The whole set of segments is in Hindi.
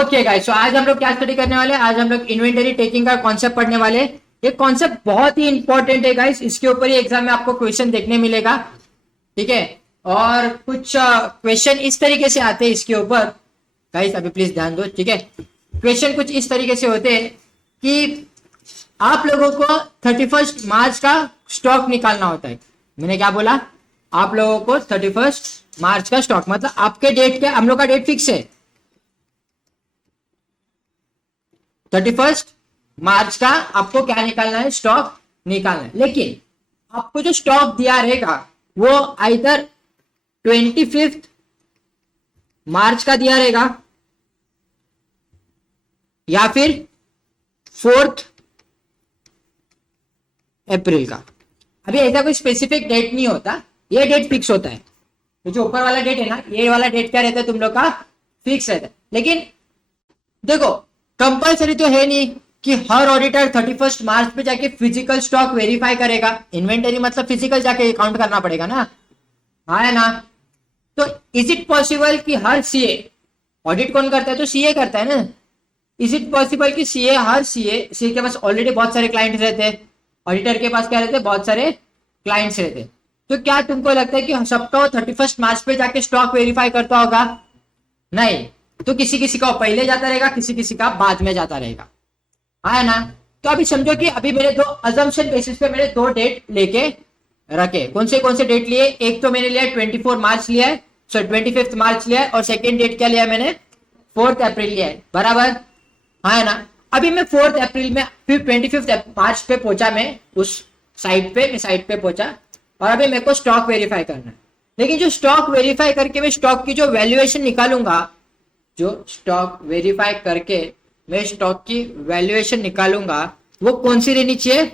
ओके गाइस, सो आज हम लोग क्या स्टडी करने वाले हैं? आज हम लोग इन्वेंटरी टेकिंग का कॉन्सेप्ट पढ़ने वाले हैं। ये कॉन्सेप्ट बहुत ही इंपॉर्टेंट है गाइस, इसके ऊपर ही एग्जाम में आपको क्वेश्चन देखने मिलेगा, ठीक है। और कुछ क्वेश्चन इस तरीके से आते हैं इसके ऊपर गाइस, अभी प्लीज ध्यान दो, ठीक है। क्वेश्चन कुछ इस तरीके से होते हैं कि आप लोगों को 31 मार्च का स्टॉक निकालना होता है। मैंने क्या बोला? आप लोगों को 31 मार्च का स्टॉक, मतलब आपके डेट के, हम लोग का डेट फिक्स है 31 मार्च का। आपको क्या निकालना है? स्टॉक निकालना है। लेकिन आपको जो स्टॉक दिया रहेगा वो आइदर 25 मार्च का दिया रहेगा या फिर 4 अप्रैल का। अभी ऐसा कोई स्पेसिफिक डेट नहीं होता, ये डेट फिक्स होता है। तो जो ऊपर वाला डेट है ना, ये वाला डेट क्या रहता है? तुम लोग का फिक्स रहता है। लेकिन देखो, कंपलसरी तो है नहीं कि हर ऑडिटर 31 मार्च पे जाके फिजिकल स्टॉक वेरीफाई करेगा। इन्वेंटरी मतलब फिजिकल जाके काउंट करना पड़ेगा ना, हाँ है ना। तो इज इट पॉसिबल कि हर सीए, ऑडिट कौन करता है? तो सीए करता है ना। इज इट पॉसिबल कि हर सीए के पास ऑलरेडी बहुत सारे क्लाइंट्स रहते हैं, ऑडिटर के पास क्या रहते हैं? बहुत सारे क्लाइंट्स रहते हैं। तो क्या तुमको लगता है कि सबका 31 मार्च पे जाके स्टॉक वेरीफाई करता होगा? नहीं। तो किसी किसी का पहले जाता रहेगा, किसी किसी का बाद में जाता रहेगा, है ना। तो अभी समझो कि अभी मेरे दो अजम्पशन बेसिस पे मेरे दो डेट लेके रखे। कौन से डेट लिए? एक तो मैंने लिया 24 मार्च लिया है, 25 मार्च लिया है, और सेकेंड डेट क्या लिया मैंने? 4 अप्रैल लिया है, बराबर, है ना। अभी मैं 4 अप्रैल में, फिर 25 मार्च पे पहुंचा, मैं उस साइट पे पहुंचा, और अभी मेरे को स्टॉक वेरीफाई करना है। लेकिन जो स्टॉक वेरीफाई करके मैं स्टॉक की जो वैल्यूएशन निकालूंगा, जो स्टॉक वेरीफाई करके मैं स्टॉक की वैल्यूएशन निकालूंगा, वो कौन सी रहनी चाहिए?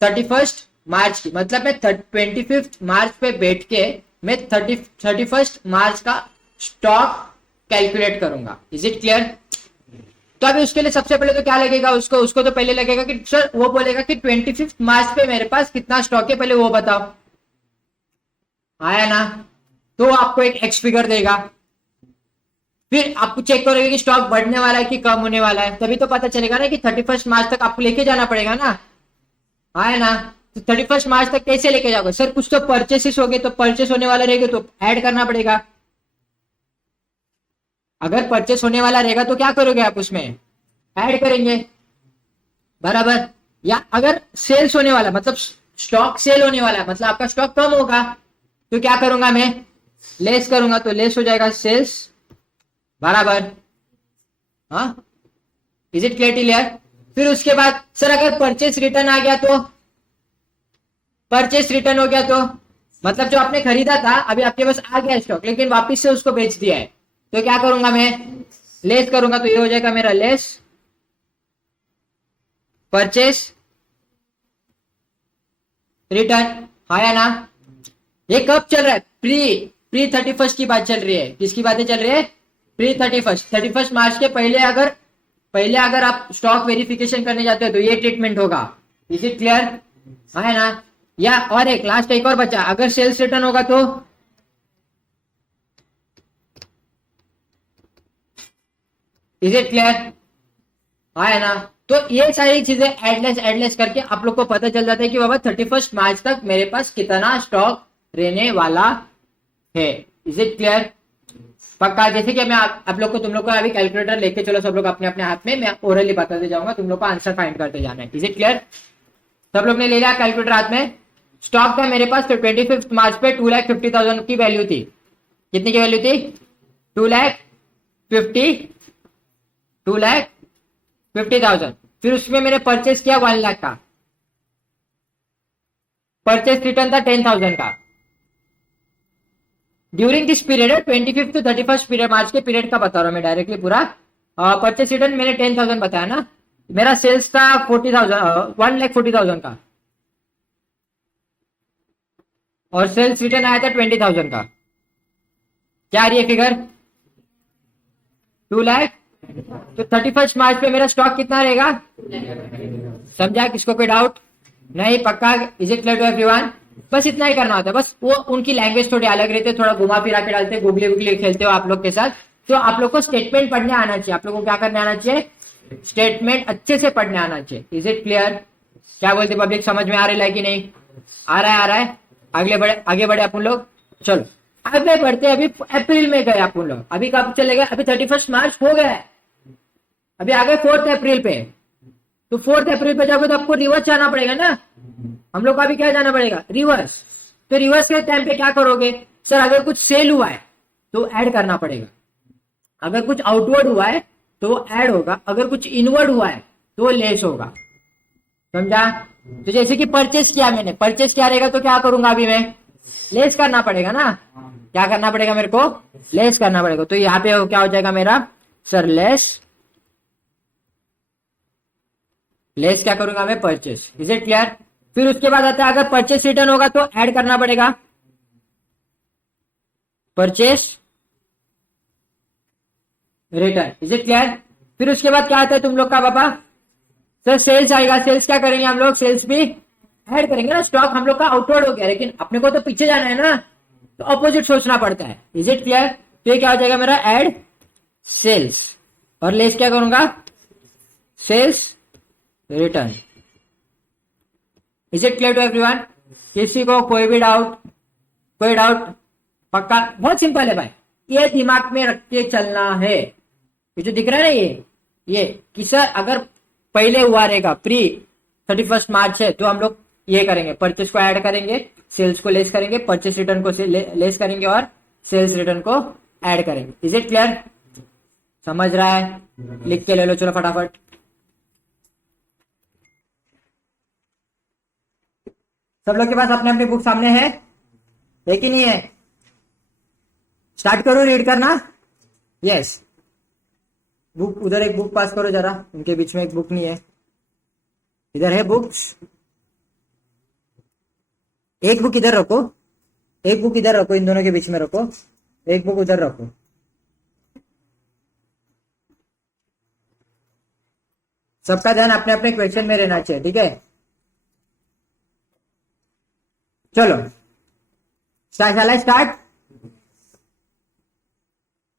31 मार्च की। मतलब मैं 25 मार्च पे बैठ के मैं 31 मार्च का स्टॉक कैलकुलेट करूंगा। Is it clear? तो अभी उसके लिए सबसे पहले तो क्या लगेगा उसको तो पहले लगेगा कि सर, वो बोलेगा कि 25 मार्च पे मेरे पास कितना स्टॉक है, पहले वो बताओ, आया ना। तो आपको एक एक्स फिगर देगा, फिर आपको चेक करोगे कि स्टॉक बढ़ने वाला है कि कम होने वाला है। तभी तो पता चलेगा ना कि 31 मार्च तक आपको लेके जाना पड़ेगा ना, है ना। तो 31 मार्च तक कैसे लेके जाओगे? सर कुछ तो परचेसेस हो गए, तो परचेस होने वाला रहेगा तो ऐड करना पड़ेगा। अगर परचेस होने वाला रहेगा तो क्या करोगे आप? उसमें ऐड करेंगे, बराबर। या अगर सेल्स होने वाला, मतलब स्टॉक सेल होने वाला है, मतलब आपका स्टॉक कम होगा, तो क्या करूंगा मैं? लेस करूंगा, तो लेस हो जाएगा सेल्स, बराबर। हाँ, इज इट क्लियर? फिर उसके बाद सर अगर परचेस रिटर्न आ गया तो, परचेस रिटर्न हो गया तो मतलब जो आपने खरीदा था, अभी आपके पास आ गया स्टॉक, लेकिन वापस से उसको बेच दिया है, तो क्या करूंगा मैं? लेस करूंगा, तो ये हो जाएगा मेरा लेस परचेस रिटर्न, आया ना। ये कब चल रहा है? प्री 31 की बात चल रही है। किसकी बातें चल रही है? प्री 31 मार्च के पहले अगर आप स्टॉक वेरिफिकेशन करने जाते हो तो ये ट्रीटमेंट होगा। Is it clear? है ना। या और एक लास्ट, एक और बचा, अगर सेल्स रिटर्न होगा तो इज इट क्लियर? है ना। तो ये सारी चीजें एडलेस करके आप लोग को पता चल जाता है कि बाबा 31 मार्च तक मेरे पास कितना स्टॉक रहने वाला है। Is it clear? पक्का? जैसे कि मैं आप लोग को, तुम लोग को अभी कैलकुलेटर लेके चलो, सब लोग अपने अपने हाथ में, मैं ओरली बताते जाऊंगा, तुम लोग को आंसर फाइंड करते जाना है। Is it clear? सब लोग ने ले लिया कैलकुलेटर हाथ में। स्टॉक था मेरे पास तो 25 मार्च पे 2,50,000 की वैल्यू थी। कितनी की वैल्यू थी? 2,50,000। फिर उसमें मैंने परचेस किया 1 लाख का, परचेस रिटर्न था 10,000 का। ड्यूरिंग दिस पीरियड है 25 to 31 पीरियड, मार्च के पीरियड का बता रहा हूं मैं डायरेक्टली पूरा। परचेस रिटर्न मैंने 10,000 बताया ना। मेरा सेल्स था 40,000, 1,40,000 का, और सेल्स रिटर्न आया था 20,000 का। क्या आ रही है फिगर? 2 लाख। तो 31 मार्च पे मेरा स्टॉक कितना रहेगा? समझा? किसको कोई डाउट नहीं? पक्का? Is it clear to everyone? बस इतना ही करना होता है। बस वो उनकी लैंग्वेज थोड़ी अलग रहती है, थोड़ा घुमा फिरा के डालते, गुगली वुगली खेलते हो आप लोग के साथ, तो आप लोग को स्टेटमेंट पढ़ने आना चाहिए, आप लोग को क्या करने आना चाहिए, स्टेटमेंट अच्छे से पढ़ने आना चाहिए। Is it clear? क्या बोलते पब्लिक, समझ में आ रहा है कि नहीं आ रहा है? आ रहा है। आगे बढ़े अपन लोग। चलो आगे बढ़ते, अभी अप्रैल में गए अपन लोग, अभी कब चले गए, अभी 31 मार्च हो गया है, अभी आ गए 4 अप्रैल पे। तो 4 अप्रैल पे जाओगे तो आपको रिवर्स जाना पड़ेगा ना, हम लोग को अभी क्या जाना पड़ेगा, रिवर्स। तो रिवर्स के टाइम पे क्या करोगे सर, अगर कुछ सेल हुआ है तो ऐड करना पड़ेगा, अगर कुछ आउटवर्ड हुआ है तो ऐड होगा, अगर कुछ इनवर्ड हुआ है तो लेस होगा, समझा? तो जैसे कि परचेस किया मैंने, परचेस किया रहेगा तो क्या करूंगा अभी मैं, लेस करना पड़ेगा ना, क्या करना पड़ेगा मेरे को, लेस करना पड़ेगा। तो यहाँ पे क्या हो जाएगा मेरा सर, लेस क्या करूंगा मैं, परचेस। Is it clear? फिर उसके बाद आता है, अगर परचेस रिटर्न होगा तो ऐड करना पड़ेगा purchase return. Is it clear? फिर उसके बाद क्या आता है तुम लोग का पापा, सर सेल्स आएगा, सेल्स क्या करेंगे हम लोग, सेल्स भी ऐड करेंगे ना, स्टॉक हम लोग का आउटवर्ड हो गया, लेकिन अपने को तो पीछे जाना है ना, तो अपोजिट सोचना पड़ता है। Is it clear? तो ये क्या हो जाएगा मेरा, ऐड सेल्स, और लेस क्या करूंगा, sales return. Is it clear to everyone? किसी को कोई भी डाउट, कोई डाउट? पक्का? बहुत सिंपल है भाई, ये दिमाग में रख के चलना है। ये जो दिख रहा है ना, ये कि सर अगर पहले हुआ रहेगा प्री 31 मार्च है तो हम लोग ये करेंगे, परचेस को ऐड करेंगे, सेल्स को लेस करेंगे, परचेस रिटर्न को लेस करेंगे और सेल्स रिटर्न को ऐड करेंगे। Is it clear? समझ रहा है? लिख के ले लो चलो फटाफट। सब लोग के पास अपने अपने बुक सामने है कि नहीं है? स्टार्ट करो रीड करना। यस, बुक उधर एक बुक पास करो जरा, उनके बीच में एक बुक नहीं है, इधर है बुक्स, एक बुक इधर रखो, एक बुक इधर रखो, इन दोनों के बीच में रखो, एक बुक उधर रखो। सबका ध्यान अपने अपने क्वेश्चन में रहना चाहिए, ठीक है? चलो स्टार्ट।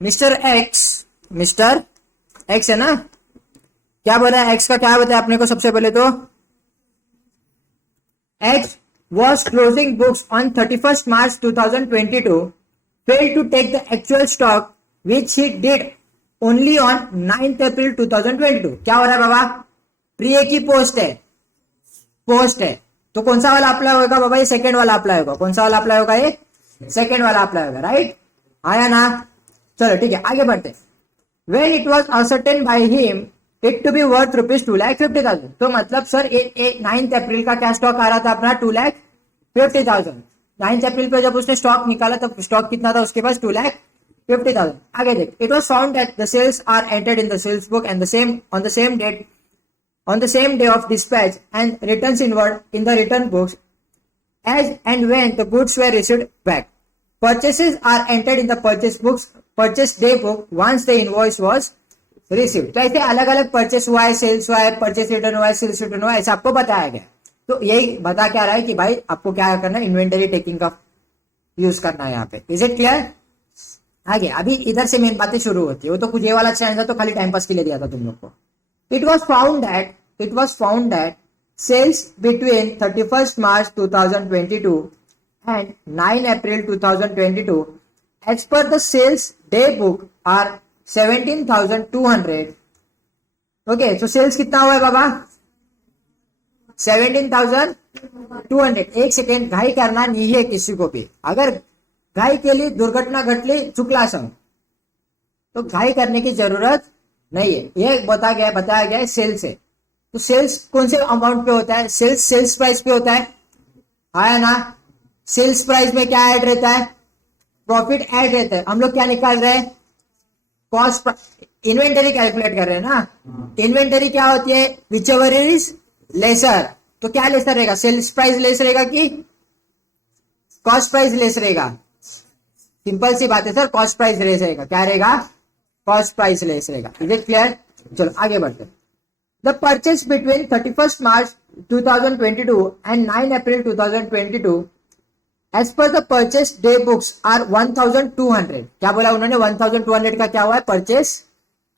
मिस्टर एक्स है ना, क्या बोला एक्स का, क्या बताया आपने को सबसे पहले तो, x was closing books on 31st March 2022, failed to take the actual stock which he did only on 9th April 2022। क्या हो रहा है बाबा, प्रिय की पोस्ट है, तो कौन सा वाला अप्लाई होगा बाबा, ये सेकंड वाला अप्लाई होगा। कौन सा वाला अप्लाई होगा, ये सेकंड वाला अप्लाई होगा, राइट? आया ना? चलो ठीक है, आगे बढ़ते। When it was ascertained by him it to be worth rupees 2,50,000, तो मतलब सर 9th अप्रैल का क्या स्टॉक आ रहा था अपना, 2,50,000। 9th अप्रैल पे जब उसने स्टॉक निकाला तब स्टॉक कितना था उसके पास, 2,50,000। आगे देख, it was found that the sales are entered in the sales book and on the same day of dispatch and returns inward in the return books as and when the goods were received back. Purchases are entered in the purchase day book once the invoice was received। तो ऐसे अलग अलग परचेस हुआ है, सेल्स हुआ है, परचेस रिटर्न हुआ है, सेल्स रिटर्न हुआ है, ऐसा आपको बताया गया। तो यही बता क्या रहा है कि भाई आपको क्या करना है, इन्वेंटरी टेकिंग का यूज करना है यहाँ पे। Is it clear? आगे अभी इधर से मेन बातें शुरू होती है, वो तो कुछ ये वाला चैनल था तो खाली टाइम पास के लिए दिया था तुम लोग को। It was found that sales between 31st March 2022 and 9 April 2022 as per the sales day book are 17,200। Okay, तो सेल्स कितना हुआ है बाबा, 17,200। एक सेकेंड, घाई करना नहीं है किसी को भी, अगर घाई के लिए दुर्घटना घटली चुकला संग, तो घाई करने की जरूरत नहीं है। ये बताया गया है सेल्स है, तो सेल्स कौन से अमाउंट पे होता है, सेल्स प्राइस पे होता है, आया ना? सेल्स प्राइस में क्या ऐड रहता है, प्रॉफिट ऐड रहता है। हम लोग क्या निकाल रहे हैं, कॉस्ट, इन्वेंटरी कैलकुलेट कर रहे हैं ना। इन्वेंटरी क्या होती है, विच एवर इज लेसर, तो क्या लेसर रहेगा, सेल्स प्राइस लेस रहेगा कि कॉस्ट प्राइस लेस रहेगा? सिंपल सी बात है सर, कॉस्ट प्राइस लेस रहेगा। क्या रहेगा, कॉस्ट प्राइस लेस रहेगा। Is it clear? चलो आगे बढ़ते हैं। The purchase between 31st March 2022 and 9 April 2022 as per the purchase day books are 1200, क्या बोला उन्होंने, 1200 का क्या हुआ है, परचेस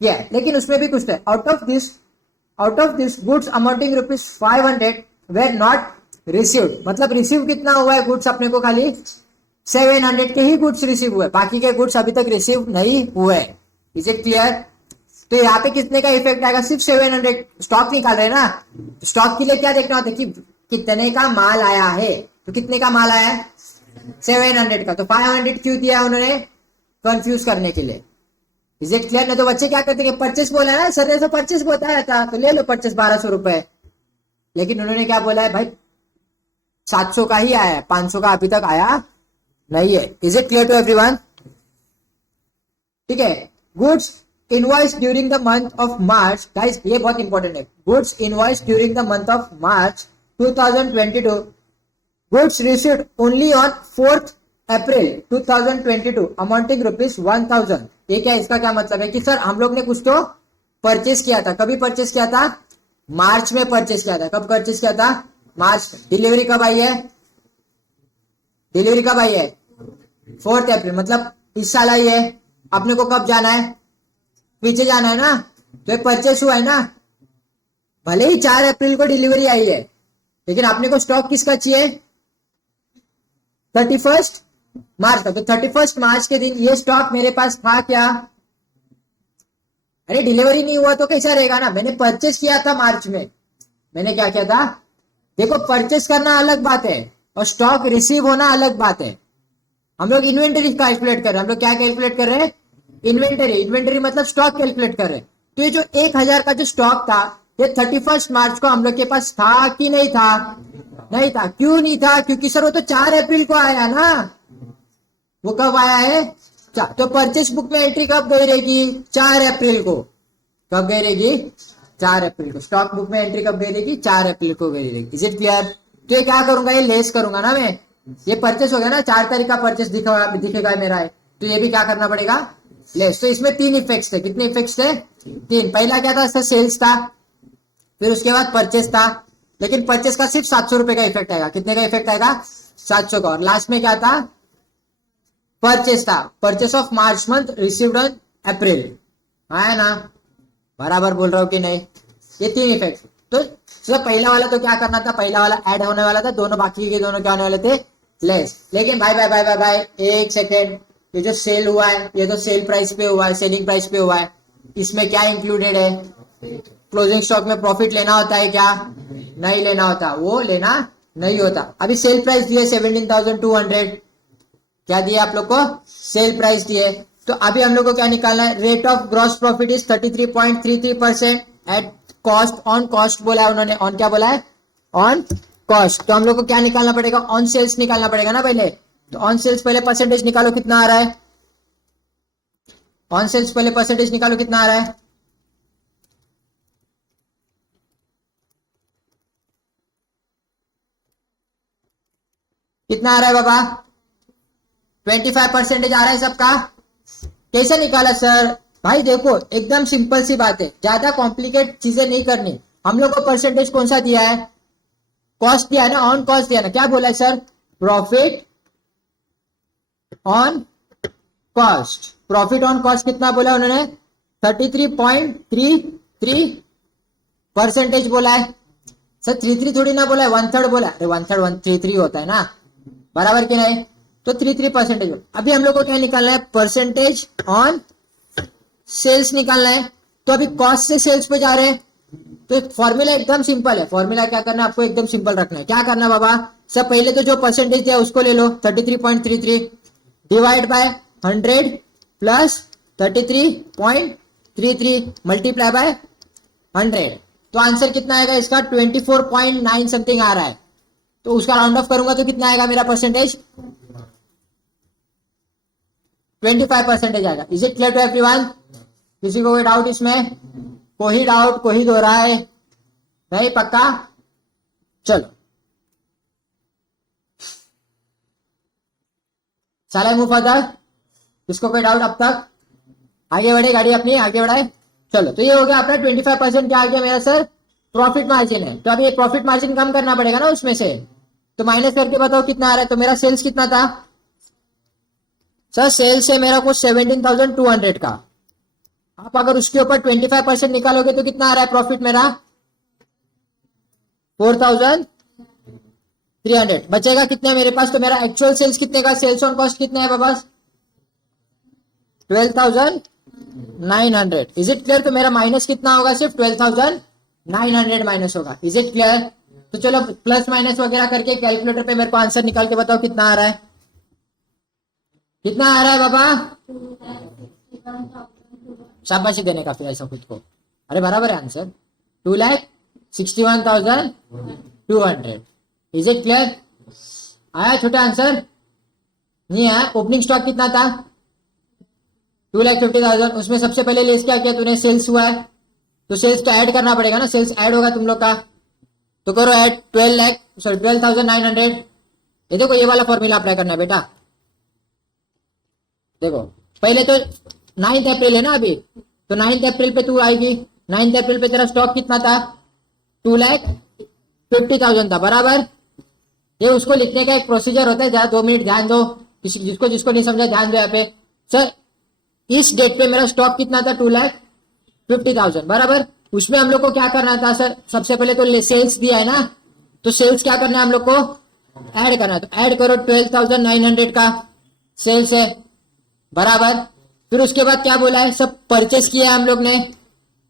किया है, लेकिन उसमें भी कुछ है, out of this goods amounting ₹500 were not received, मतलब रिसीव कितना हुआ है गुड्स, अपने को खाली 700 के ही गुड्स रिसीव हुए, बाकी के गुड्स अभी तक रिसीव नहीं हुए। Is it clear? तो यहाँ पे कितने का इफेक्ट आएगा, सिर्फ 700, स्टॉक निकाल रहे हैं ना, स्टॉक के लिए क्या देखना होता है कि कितने का माल आया है, तो कितने का माल आया है, 700 का, तो 500 क्यों दिया उन्होंने, कंफ्यूज करने के लिए। Is it clear? नहीं तो बच्चे क्या करते हैं, परचेस बोला है सर ने, तो परचेस बताया था तो ले लो परचेस 1200 रुपए, लेकिन उन्होंने क्या बोला है भाई 700 का ही आया है, 500 का अभी तक आया नहीं है। Is it clear to everyone? ठीक है। Goods invoice during the month of March, guys ये बहुत इंपॉर्टेंट है, goods invoice during the month of March 2022, goods received only on 4th April 2022 amounting ₹1000। ये क्या, इसका क्या मतलब है कि सर हम लोग ने कुछ तो परचेस किया था, कभी परचेस किया था, मार्च में परचेस किया था, कब परचेस किया था, मार्च में। डिलीवरी कब आई है, डिलीवरी कब आई है, 4th अप्रैल, मतलब इस साल आई है, अपने को कब जाना है, पीछे जाना है ना, तो परचेस हुआ है ना, भले ही 4 अप्रैल को डिलीवरी आई है, लेकिन आपने को स्टॉक किसका चाहिए, 31 मार्च का, तो 31 मार्च के दिन ये स्टॉक मेरे पास था क्या, अरे डिलीवरी नहीं हुआ तो कैसा रहेगा ना, मैंने परचेस किया था मार्च में, मैंने क्या किया था, देखो परचेस करना अलग बात है और स्टॉक रिसीव होना अलग बात है। हम लोग इन्वेंटरी कैलकुलेट कर रहे हैं, हम लोग क्या कैलकुलेट कर रहे हैं, इन्वेंटरी, इन्वेंटरी मतलब स्टॉक कैलकुलेट कर रहे हैं। तो ये जो 1000 का जो स्टॉक था, ये 31 मार्च को हम लोग के पास था कि नहीं था, नहीं था। क्यों नहीं था, क्योंकि सर वो तो 4 अप्रैल को आया ना, वो कब आया है, तो परचेस बुक में एंट्री कब गई रहेगी, 4 अप्रैल को, कब गई रहेगी, 4 अप्रैल को। स्टॉक बुक में एंट्री कब गई रहेगी, 4 अप्रैल को गई रहेगी। Is it clear? तो ये क्या करूंगा, ये लेस करूंगा ना मैं, ये परचेस हो गया ना, 4 तारीख का परचेस दिखेगा मेरा है, तो ये भी क्या करना पड़ेगा, लेस। तो इसमें 3 इफेक्ट्स थे, कितने इफेक्ट्स थे, 3। पहला क्या था, सेल्स था, फिर उसके बाद परचेस था, लेकिन परचेस का सिर्फ 700 रुपए का इफेक्ट आएगा, कितने का इफेक्ट आएगा, 700 का। और लास्ट में क्या था, परचेस था, purchase of March month received on April, है ना, बराबर बोल रहा हूं कि नहीं, ये 3 इफेक्ट। तो पहला वाला तो क्या करना था, पहला वाला ऐड होने वाला था, दोनों बाकी के दोनों क्या होने वाले थे, लेस। लेकिन भाई भाई भाई भाई भाई एक सेकेंड, ये जो सेल हुआ है ये तो सेल प्राइस पे हुआ है, सेलिंग प्राइस पे हुआ है, इसमें क्या इंक्लूडेड है, क्लोजिंग स्टॉक में प्रॉफिट लेना होता है क्या, नहीं लेना होता, वो लेना नहीं होता। अभी सेल प्राइस दिए 17,200, क्या दिए आप लोग को, सेल प्राइस दिए। तो अभी हम लोग को क्या निकालना है, rate of gross profit is 33.33% at cost, on cost बोला है उन्होंने, ऑन क्या बोला है, ऑन कॉस्ट। तो हम लोग को क्या निकालना पड़ेगा, ऑन सेल्स निकालना पड़ेगा ना पहले, तो ऑन सेल्स पहले परसेंटेज निकालो कितना आ रहा है, ऑन सेल्स पहले परसेंटेज निकालो कितना आ रहा है, कितना आ रहा है बाबा, 25% आ रहा है सबका। कैसे निकाला सर, भाई देखो एकदम सिंपल सी बात है, ज्यादा कॉम्प्लिकेट चीजें नहीं करनी। हम लोग को परसेंटेज कौन सा दिया है, कॉस्ट दिया है ना, ऑन कॉस्ट दिया ना, क्या बोला है sir, profit on cost, profit on cost कितना बोला उन्होंने, 33.33% बोला है सर, 33 थोड़ी ना बोला है, 1/3 बोला है, 1/3 133 होता है ना, बराबर कि नहीं, तो 33%। अभी हम लोग को क्या निकालना है, परसेंटेज ऑन सेल्स निकालना है। तो अभी कॉस्ट से सेल्स पे जा रहे हैं, तो फॉर्मूला एकदम सिंपल है, फॉर्मूला क्या करना है आपको, एकदम सिंपल रखना है। क्या करना बाबा, सब पहले तो जो परसेंटेज दिया उसको ले लो, 33.33 divide by 100 plus 33.33 multiply by 100, तो आंसर कितना आएगा इसका, 24.9 समथिंग आ रहा है। तो उसका राउंड ऑफ करूंगा तो कितना आएगा मेरा परसेंटेज, 25% आएगा। Is it clear to everyone? किसी को कोई डाउट इसमें, कोई डाउट, कोई दो रहा है नहीं, पक्का, चलो चले मूव फर्दर। किसको कोई डाउट अब तक, आगे बढ़े, गाड़ी अपनी आगे बढ़ाए। चलो तो ये हो गया अपना 25% क्या आ गया मेरा सर, प्रॉफिट मार्जिन है। तो अभी प्रॉफिट मार्जिन कम करना पड़ेगा ना उसमें से, तो माइनस करके बताओ कितना आ रहा है। तो मेरा सेल्स कितना था सर, सेल्स है मेरा कुछ 17,200 का। आप अगर उसके ऊपर 25% निकालोगे तो कितना आ रहा है प्रॉफिट मेरा, 4,300। बचेगा कितने मेरे पास, तो मेरा एक्चुअल सेल्स कितने का, सेल्स ऑन कॉस्ट कितने है पास, 12,900। Is it clear. तो मेरा माइनस कितना होगा, सिर्फ 12,900 माइनस होगा। Is it clear. तो चलो प्लस माइनस वगैरह करके कैलकुलेटर पे मेरे को आंसर निकाल के बताओ कितना आ रहा है, कितना आ रहा है बाबा। शाबाशी देने का फिर ऐसा खुद को, अरे बराबर है आंसर, 2,61,200। Is it clear. आया छोटा आंसर, नहीं आया। ओपनिंग स्टॉक कितना था, 2,50,000। उसमें सबसे पहले लेस क्या किया तूने, सेल्स हुआ है, तो सेल्स तो ऐड करना पड़ेगा ना, सेल्स ऐड होगा तुम लोग का, तो करो ऐड 12,900। ये देखो ये वाला फॉर्मूला अप्लाई करना है बेटा। देखो पहले तो 9 अप्रैल है ना अभी, तो 9 अप्रैल पे तू आएगी, 9 अप्रैल पे तेरा स्टॉक कितना था, 2,50,000 था, बराबर। ये उसको लिखने का एक प्रोसीजर होता है, जरा 2 मिनट ध्यान दो, किसी जिसको जिसको नहीं समझा ध्यान दो यहाँ पे। सर इस डेट पे मेरा स्टॉक कितना था, 2,50,000, बराबर। उसमें हम लोग को क्या करना था सर, सबसे पहले तो सेल्स दिया है ना, तो सेल्स क्या करना है हम लोग को, ऐड करना है। तो ऐड करो, 12,900 का सेल्स है, बराबर। फिर उसके बाद क्या बोला है, सब परचेस किया है हम लोग ने,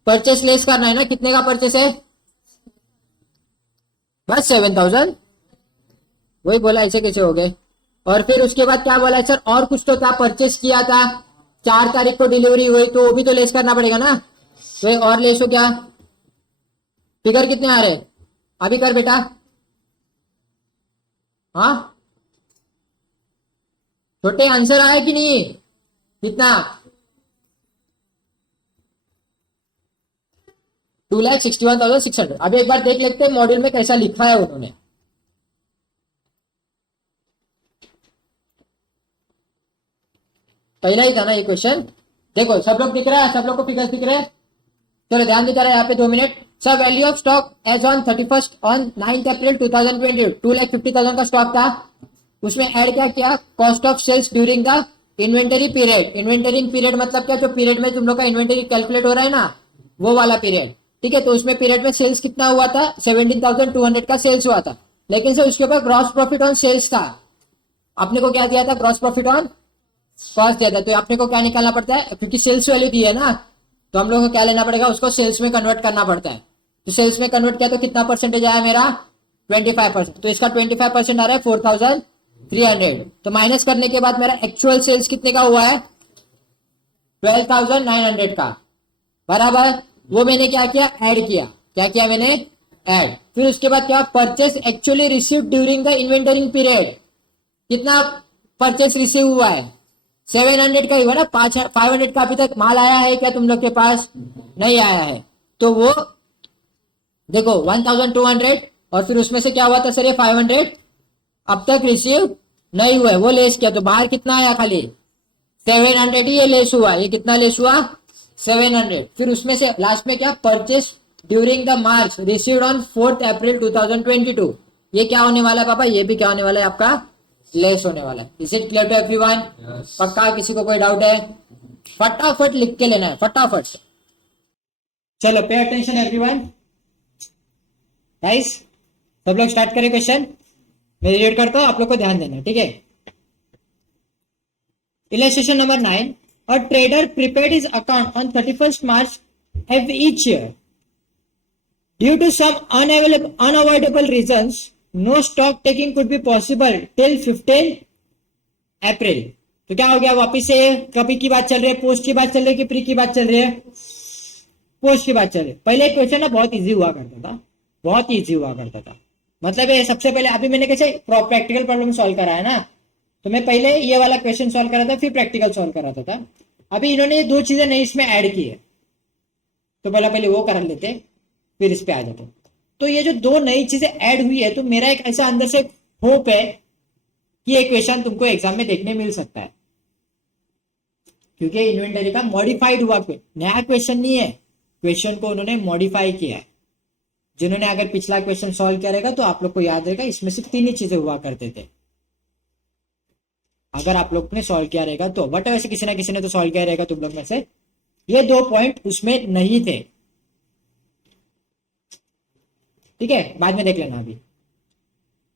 परचेस लेस करना है ना, कितने का परचेस है, बस 7,000। वही बोला, ऐसे कैसे हो गए। और फिर उसके बाद क्या बोला है सर, और कुछ तो था, परचेस किया था, 4 तारीख को डिलीवरी हुई, तो वो भी तो लेस करना पड़ेगा ना, तो ये और लेस हो गया। फिगर कितने आ रहे, अभी कर बेटा। हाँ छोटे आंसर आए कि नहीं, कितना, 2,61,600। अभी एक बार देख लेते हैं मॉड्यूल में कैसा लिखा है उन्होंने। पहला ही था ना ये क्वेश्चन, देखो सब लोग दिख रहा है, सब लोग को फिगर्स दिख रहे हैं। चलो ध्यान देता रहा यहाँ पे 2 minute. Sir value of stock as on 31st on 9 April 2020, 2,50,000 का स्टॉक था। उसमें ऐड क्या किया, cost of sales during the inventory period. Inventory period मतलब क्या, जो पीरियड में तुम लोग का इन्वेंटरी कैलकुलेट हो रहा है ना, वो वाला पीरियड, ठीक है। तो उसमें पीरियड में सेल्स कितना हुआ था, 17,200 का सेल्स हुआ था। लेकिन सर उसके ऊपर ग्रॉस प्रॉफिट ऑन सेल्स था, अपने को क्या दिया था, ग्रॉस प्रॉफिट ऑन कॉस्ट दिया था। तो अपने को क्या निकालना पड़ता है, क्योंकि सेल्स वैल्यू दी है ना, तो हम लोग को क्या लेना पड़ेगा, उसको सेल्स में कन्वर्ट करना पड़ता है। तो सेल्स में कन्वर्ट किया तो कितना परसेंटेज आया मेरा, 25%। तो इसका 25% आ रहा है 4,300। तो माइनस करने के बाद मेरा एक्चुअल सेल्स कितने का हुआ है, 12,900 का, बराबर। वो मैंने क्या किया, ऐड किया, क्या किया मैंने, ऐड। फिर उसके बाद क्या, purchase actually receive during the inventoring period, कितना परचेस रिसीव हुआ है, 700 का ही हुआ ना, 500 का अभी तक माल आया है क्या तुम लोग के पास, नहीं आया है। तो वो देखो 1,200, और फिर उसमें से क्या हुआ था सर, ये 500 अब तक रिसीव नहीं हुआ है, वो लेस किया, तो बाहर कितना आया, खाली 700 ही ये लेस हुआ। ये कितना लेस हुआ, 700। फिर उसमें से लास्ट में क्या, purchase during the March received on 4 अप्रैल 2022, ये क्या होने वाला है पापा, ये भी क्या होने वाला है आपका, लेस होने वाला है। Is it clear to everyone, पक्का, किसी को कोई डाउट है, फटाफट लिख के लेना है, फटाफट। चलो पे अटेंशन एवरीवन, गाइस सब लोग स्टार्ट करें क्वेश्चन, मैं रीड करता हूं, आप लोग को ध्यान देना, ठीक है। Illustration number 9, a trader prepared his account on 31st March of each year. Due to some unavoidable reasons, no stock taking could be possible till 15 अप्रैल। तो क्या हो गया, वापिस से कभी की बात चल रही है, पोस्ट की बात चल रही है कि प्री की बात चल रही है, पोस्ट की बात चल रही है। पहले क्वेश्चन ना बहुत इजी हुआ करता था, बहुत इजी हुआ करता था, मतलब ये सबसे पहले, अभी मैंने कैसे प्रैक्टिकल प्रॉब्लम सॉल्व करा है ना, तो मैं पहले ये वाला क्वेश्चन सॉल्व करा था, फिर प्रैक्टिकल सॉल्व कराता था। अभी इन्होंने 2 चीजें नई इसमें ऐड की है, तो पहले वो कर लेते, फिर इस पे आ जाते। तो ये जो 2 नई चीजें ऐड हुई है, तो मेरा एक ऐसा अंदर से होप है कि ये क्वेश्चन तुमको एग्जाम में देखने मिल सकता है, क्योंकि इन्वेंटरी का मॉडिफाइड हुआ, नया क्वेश्चन नहीं है, क्वेश्चन को उन्होंने मॉडिफाई किया है। जिन्होंने अगर पिछला क्वेश्चन सॉल्व किया रहेगा तो आप लोग को याद रहेगा, इसमें से 3 ही चीजें हुआ करते थे। अगर आप लोग ने सॉल्व किया रहेगा तो, बट वैसे किसी ना किसी ने तो सॉल्व किया रहेगा तुम लोग में से। ये 2 पॉइंट उसमें नहीं थे, ठीक है, बाद में देख लेना, अभी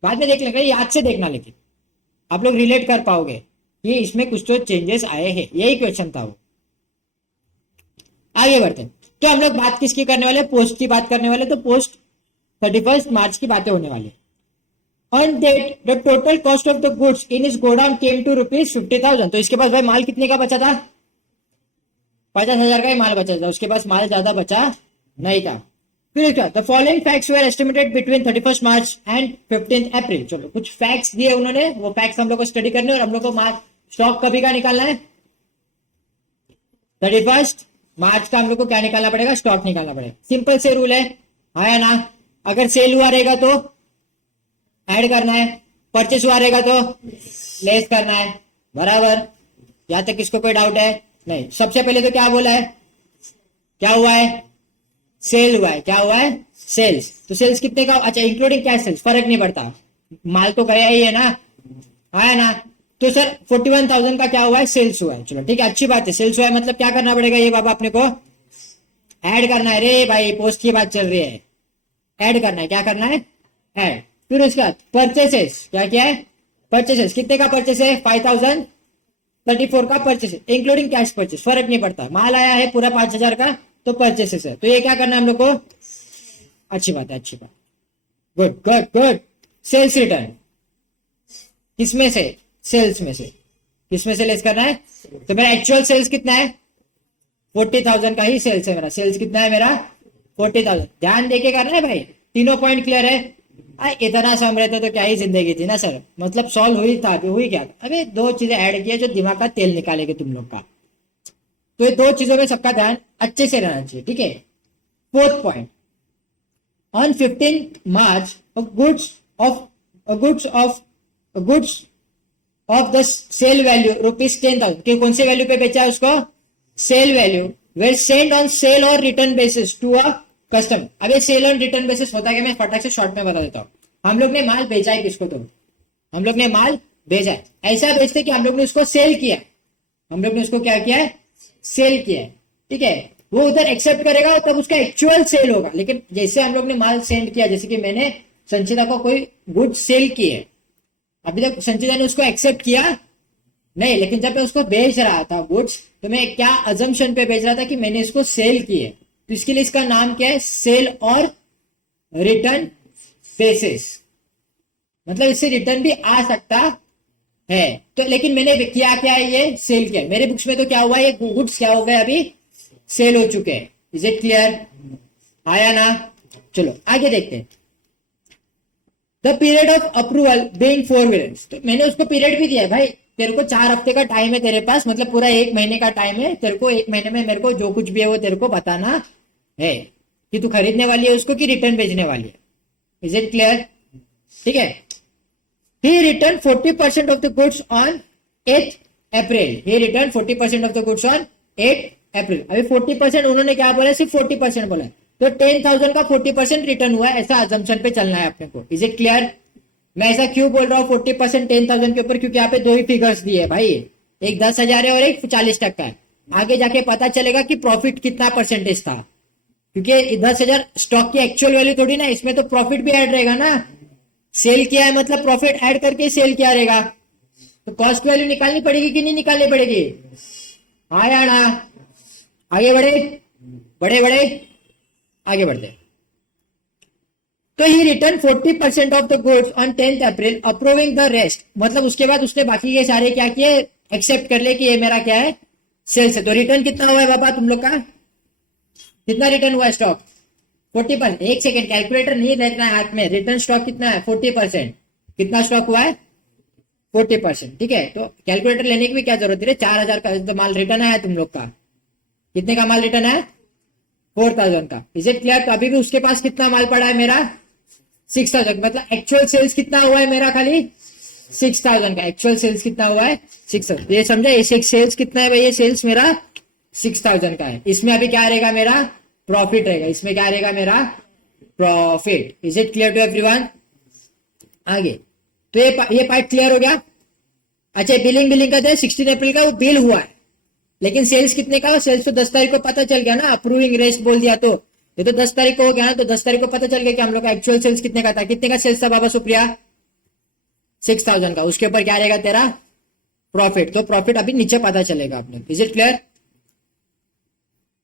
बाद में देख लेना, याद से देखना, लेकिन आप लोग रिलेट कर पाओगे कि इसमें कुछ तो चेंजेस आए हैं। यही क्वेश्चन था वो। आगे बढ़ते हैं। तो हम लोग बात किसकी करने वाले, पोस्ट की बात करने वाले। तो पोस्ट 31 मार्च की बातें होने वाली। On date the total cost of the goods in इस गोडाउन केम टू ₹50,000। तो इसके पास भाई माल कितने का बचा था, 50,000 का ही माल बचा था, उसके पास माल ज्यादा बचा नहीं था। फिर क्या, the following facts were estimated between 31 March and 15 अप्रैल। चलो कुछ फैक्ट्स दिए उन्होंने, वो फैक्ट्स हम लोग को स्टडी करने और हम लोग को माल स्टॉक कभी का निकालना है, 31 मार्च का हम लोग को क्या निकालना पड़ेगा, स्टॉक निकालना पड़ेगा। सिंपल से रूल है ना। अगर सेल हुआ रहेगा तो ऐड करना है, परचेस हुआ रहेगा तो लेस करना है, बराबर। यहां तक किसको कोई डाउट है? नहीं। सबसे पहले तो क्या बोला है, क्या हुआ है, सेल हुआ है। क्या हुआ है, सेल्स। तो सेल्स कितने का, अच्छा इंक्लूडिंग कैश सेल्स, फर्क नहीं पड़ता, माल तो गया ही है ना, आया ना। तो सर 41,000 का क्या हुआ है, सेल्स हुआ है। चलो ठीक है, अच्छी बात है, सेल्स हुआ है मतलब क्या करना पड़ेगा, ये बाबा अपने को ऐड करना है। रे भाई पोस्ट की बात चल रही है, ऐड करना है। क्या करना है, ऐड। फिर उसके बाद परचेसेस, क्या क्या है, परचेसेस कितने का परचेस है, 5,034 का परचेस है, इंक्लूडिंग कैश परचेस, फर्क नहीं पड़ता, माल आया है पूरा 5,000 का तो परचेसेस है। तो ये क्या करना है हम लोग को, अच्छी बात है, अच्छी बात, good good good. Sales return किसमें से, सेल्स में से, किसमें से लेस करना है। तो मेरा एक्चुअल सेल्स कितना है, 40,000 का ही सेल्स है मेरा। सेल्स कितना है मेरा, 40,000। ध्यान देके करना है भाई, तीनों पॉइंट क्लियर है। इतना समझ रहे थे तो क्या ही जिंदगी थी ना सर, मतलब सॉल्व हुई था, अभी हुई क्या। अबे 2 चीजें ऐड किया जो दिमाग का तेल निकालेगे तुम लोग का। तो ये 2 चीजों में सबका ध्यान अच्छे से रहना चाहिए, ठीक है। 4th point, on 15 March goods of the sale value ₹10,000, कौन से वैल्यू पे बेचा है उसको, sale value, were sent on sale or return basis to a customer. अब ये सेल और रिटर्न बेसिस होता है, मैं फटाक से शॉर्ट में बता देता हूँ। हम लोग ने माल भेजा है किसको, तो हम लोग ने माल भेजा है, ऐसा भेजते कि हम लोग ने उसको सेल किया, हम लोग ने उसको क्या किया है, सेल किया है, ठीक है। वो उधर एक्सेप्ट करेगा तब उसका एक्चुअल सेल होगा। लेकिन जैसे हम लोग ने माल सेंड किया, जैसे कि मैंने संचिता को कोई गुड सेल किए, अभी तक संचिता ने उसको एक्सेप्ट किया नहीं, लेकिन जब मैं उसको बेच रहा था गुड्स, तो मैं क्या अजम्पशन पे बेच रहा था कि मैंने इसको सेल किए। तो इसके लिए इसका नाम क्या है, सेल और रिटर्न बेसिस, मतलब इससे रिटर्न भी आ सकता है। तो लेकिन मैंने किया क्या है, ये सेल किया। मेरे बुक्स में तो क्या हुआ, ये गुड्स क्या हो गए, अभी सेल हो चुके हैं। इज इट क्लियर, आया ना। चलो आगे देखते हैं। The period of approval being 4 weeks, तो मैंने उसको पीरियड भी दिया है भाई, तेरे को 4 हफ्ते का टाइम है तेरे पास, मतलब पूरा 1 महीने का टाइम है तेरे को। 1 महीने में मेरे को जो कुछ भी है वो तेरे को बताना है कि तू खरीदने वाली है उसको कि रिटर्न भेजने वाली है। इज इट क्लियर, ठीक है। He return 40% of the goods on 8 April. He return 40% of the goods on 8 April. अभी 40% उन्होंने क्या बोला, सिर्फ 40% बोला, तो 10,000 का 40% रिटर्न हुआ है, ऐसा अजम्पशन पे चलना है अपने को। Is it clear. मैं ऐसा क्यों बोल रहा हूँ 40% 10,000 के ऊपर, क्योंकि यहाँ पे 2 ही फिगर्स दिए है भाई, एक 10,000 है और एक 40% है। आगे जाके पता चलेगा कि प्रॉफिट कितना परसेंटेज था, क्योंकि 10,000 स्टॉक की एक्चुअल वैल्यू थोड़ी ना, इसमें तो प्रॉफिट भी ऐड रहेगा ना। सेल किया है मतलब प्रॉफिट ऐड करके ही सेल किया रहेगा, तो कॉस्ट वैल्यू निकालनी पड़ेगी कि नहीं निकालनी पड़ेगी, हाँ या ना। आगे बढ़े बड़े बड़े, आगे बढ़ते। तो he return 40% of the goods on 10th April approving the rest, मतलब उसके बाद उसने बाकी के सारे क्या किए, एक्सेप्ट कर ले कि ये मेरा क्या है, सेल्स है। तो रिटर्न कितना हुआ है बाबा तुम लोग का, कितना रिटर्न हुआ है स्टॉक, 40%। एक सेकेंड, कैलकुलेटर नहीं रहना है हाथ में, रिटर्न स्टॉक कितना है, 40%। कितना स्टॉक हुआ है, 40%, ठीक है। तो कैलकुलेटर लेने की भी क्या जरूरत है, 4,000 का तो माल रिटर्न आया तुम लोग का। कितने का माल रिटर्न है, 4,000 का। Is it clear. तो अभी भी उसके पास कितना माल पड़ा है मेरा, 6,000, मतलब एक्चुअल सेल्स कितना हुआ है मेरा, खाली 6,000 का एक्चुअल सेल्स कितना हुआ है, 6,000। ये समझा, ये सेल्स कितना है भाई, ये सेल्स मेरा 6,000 का है। इसमें अभी क्या रहेगा मेरा, प्रॉफिट रहेगा। इसमें क्या रहेगा मेरा profit. Is it clear to everyone? आगे तो ये पार्ट क्लियर हो गया. अच्छा, बिलिंग का 16 अप्रैल का वो बिल हुआ है, लेकिन सेल्स कितने का? सेल्स तो 10 तारीख को पता चल गया ना, अप्रूविंग रेस्ट बोल दिया तो ये तो 10 तारीख को हो गया ना, तो 10 तारीख को पता चल गया कि हम लोग का एक्चुअल सेल्स कितने का था. कितने का सेल्स था बाबा सुप्रिया? 6000 का. उसके ऊपर क्या रहेगा तेरा? प्रॉफिट. तो प्रॉफिट अभी नीचे पता चलेगा आपने. Is it clear?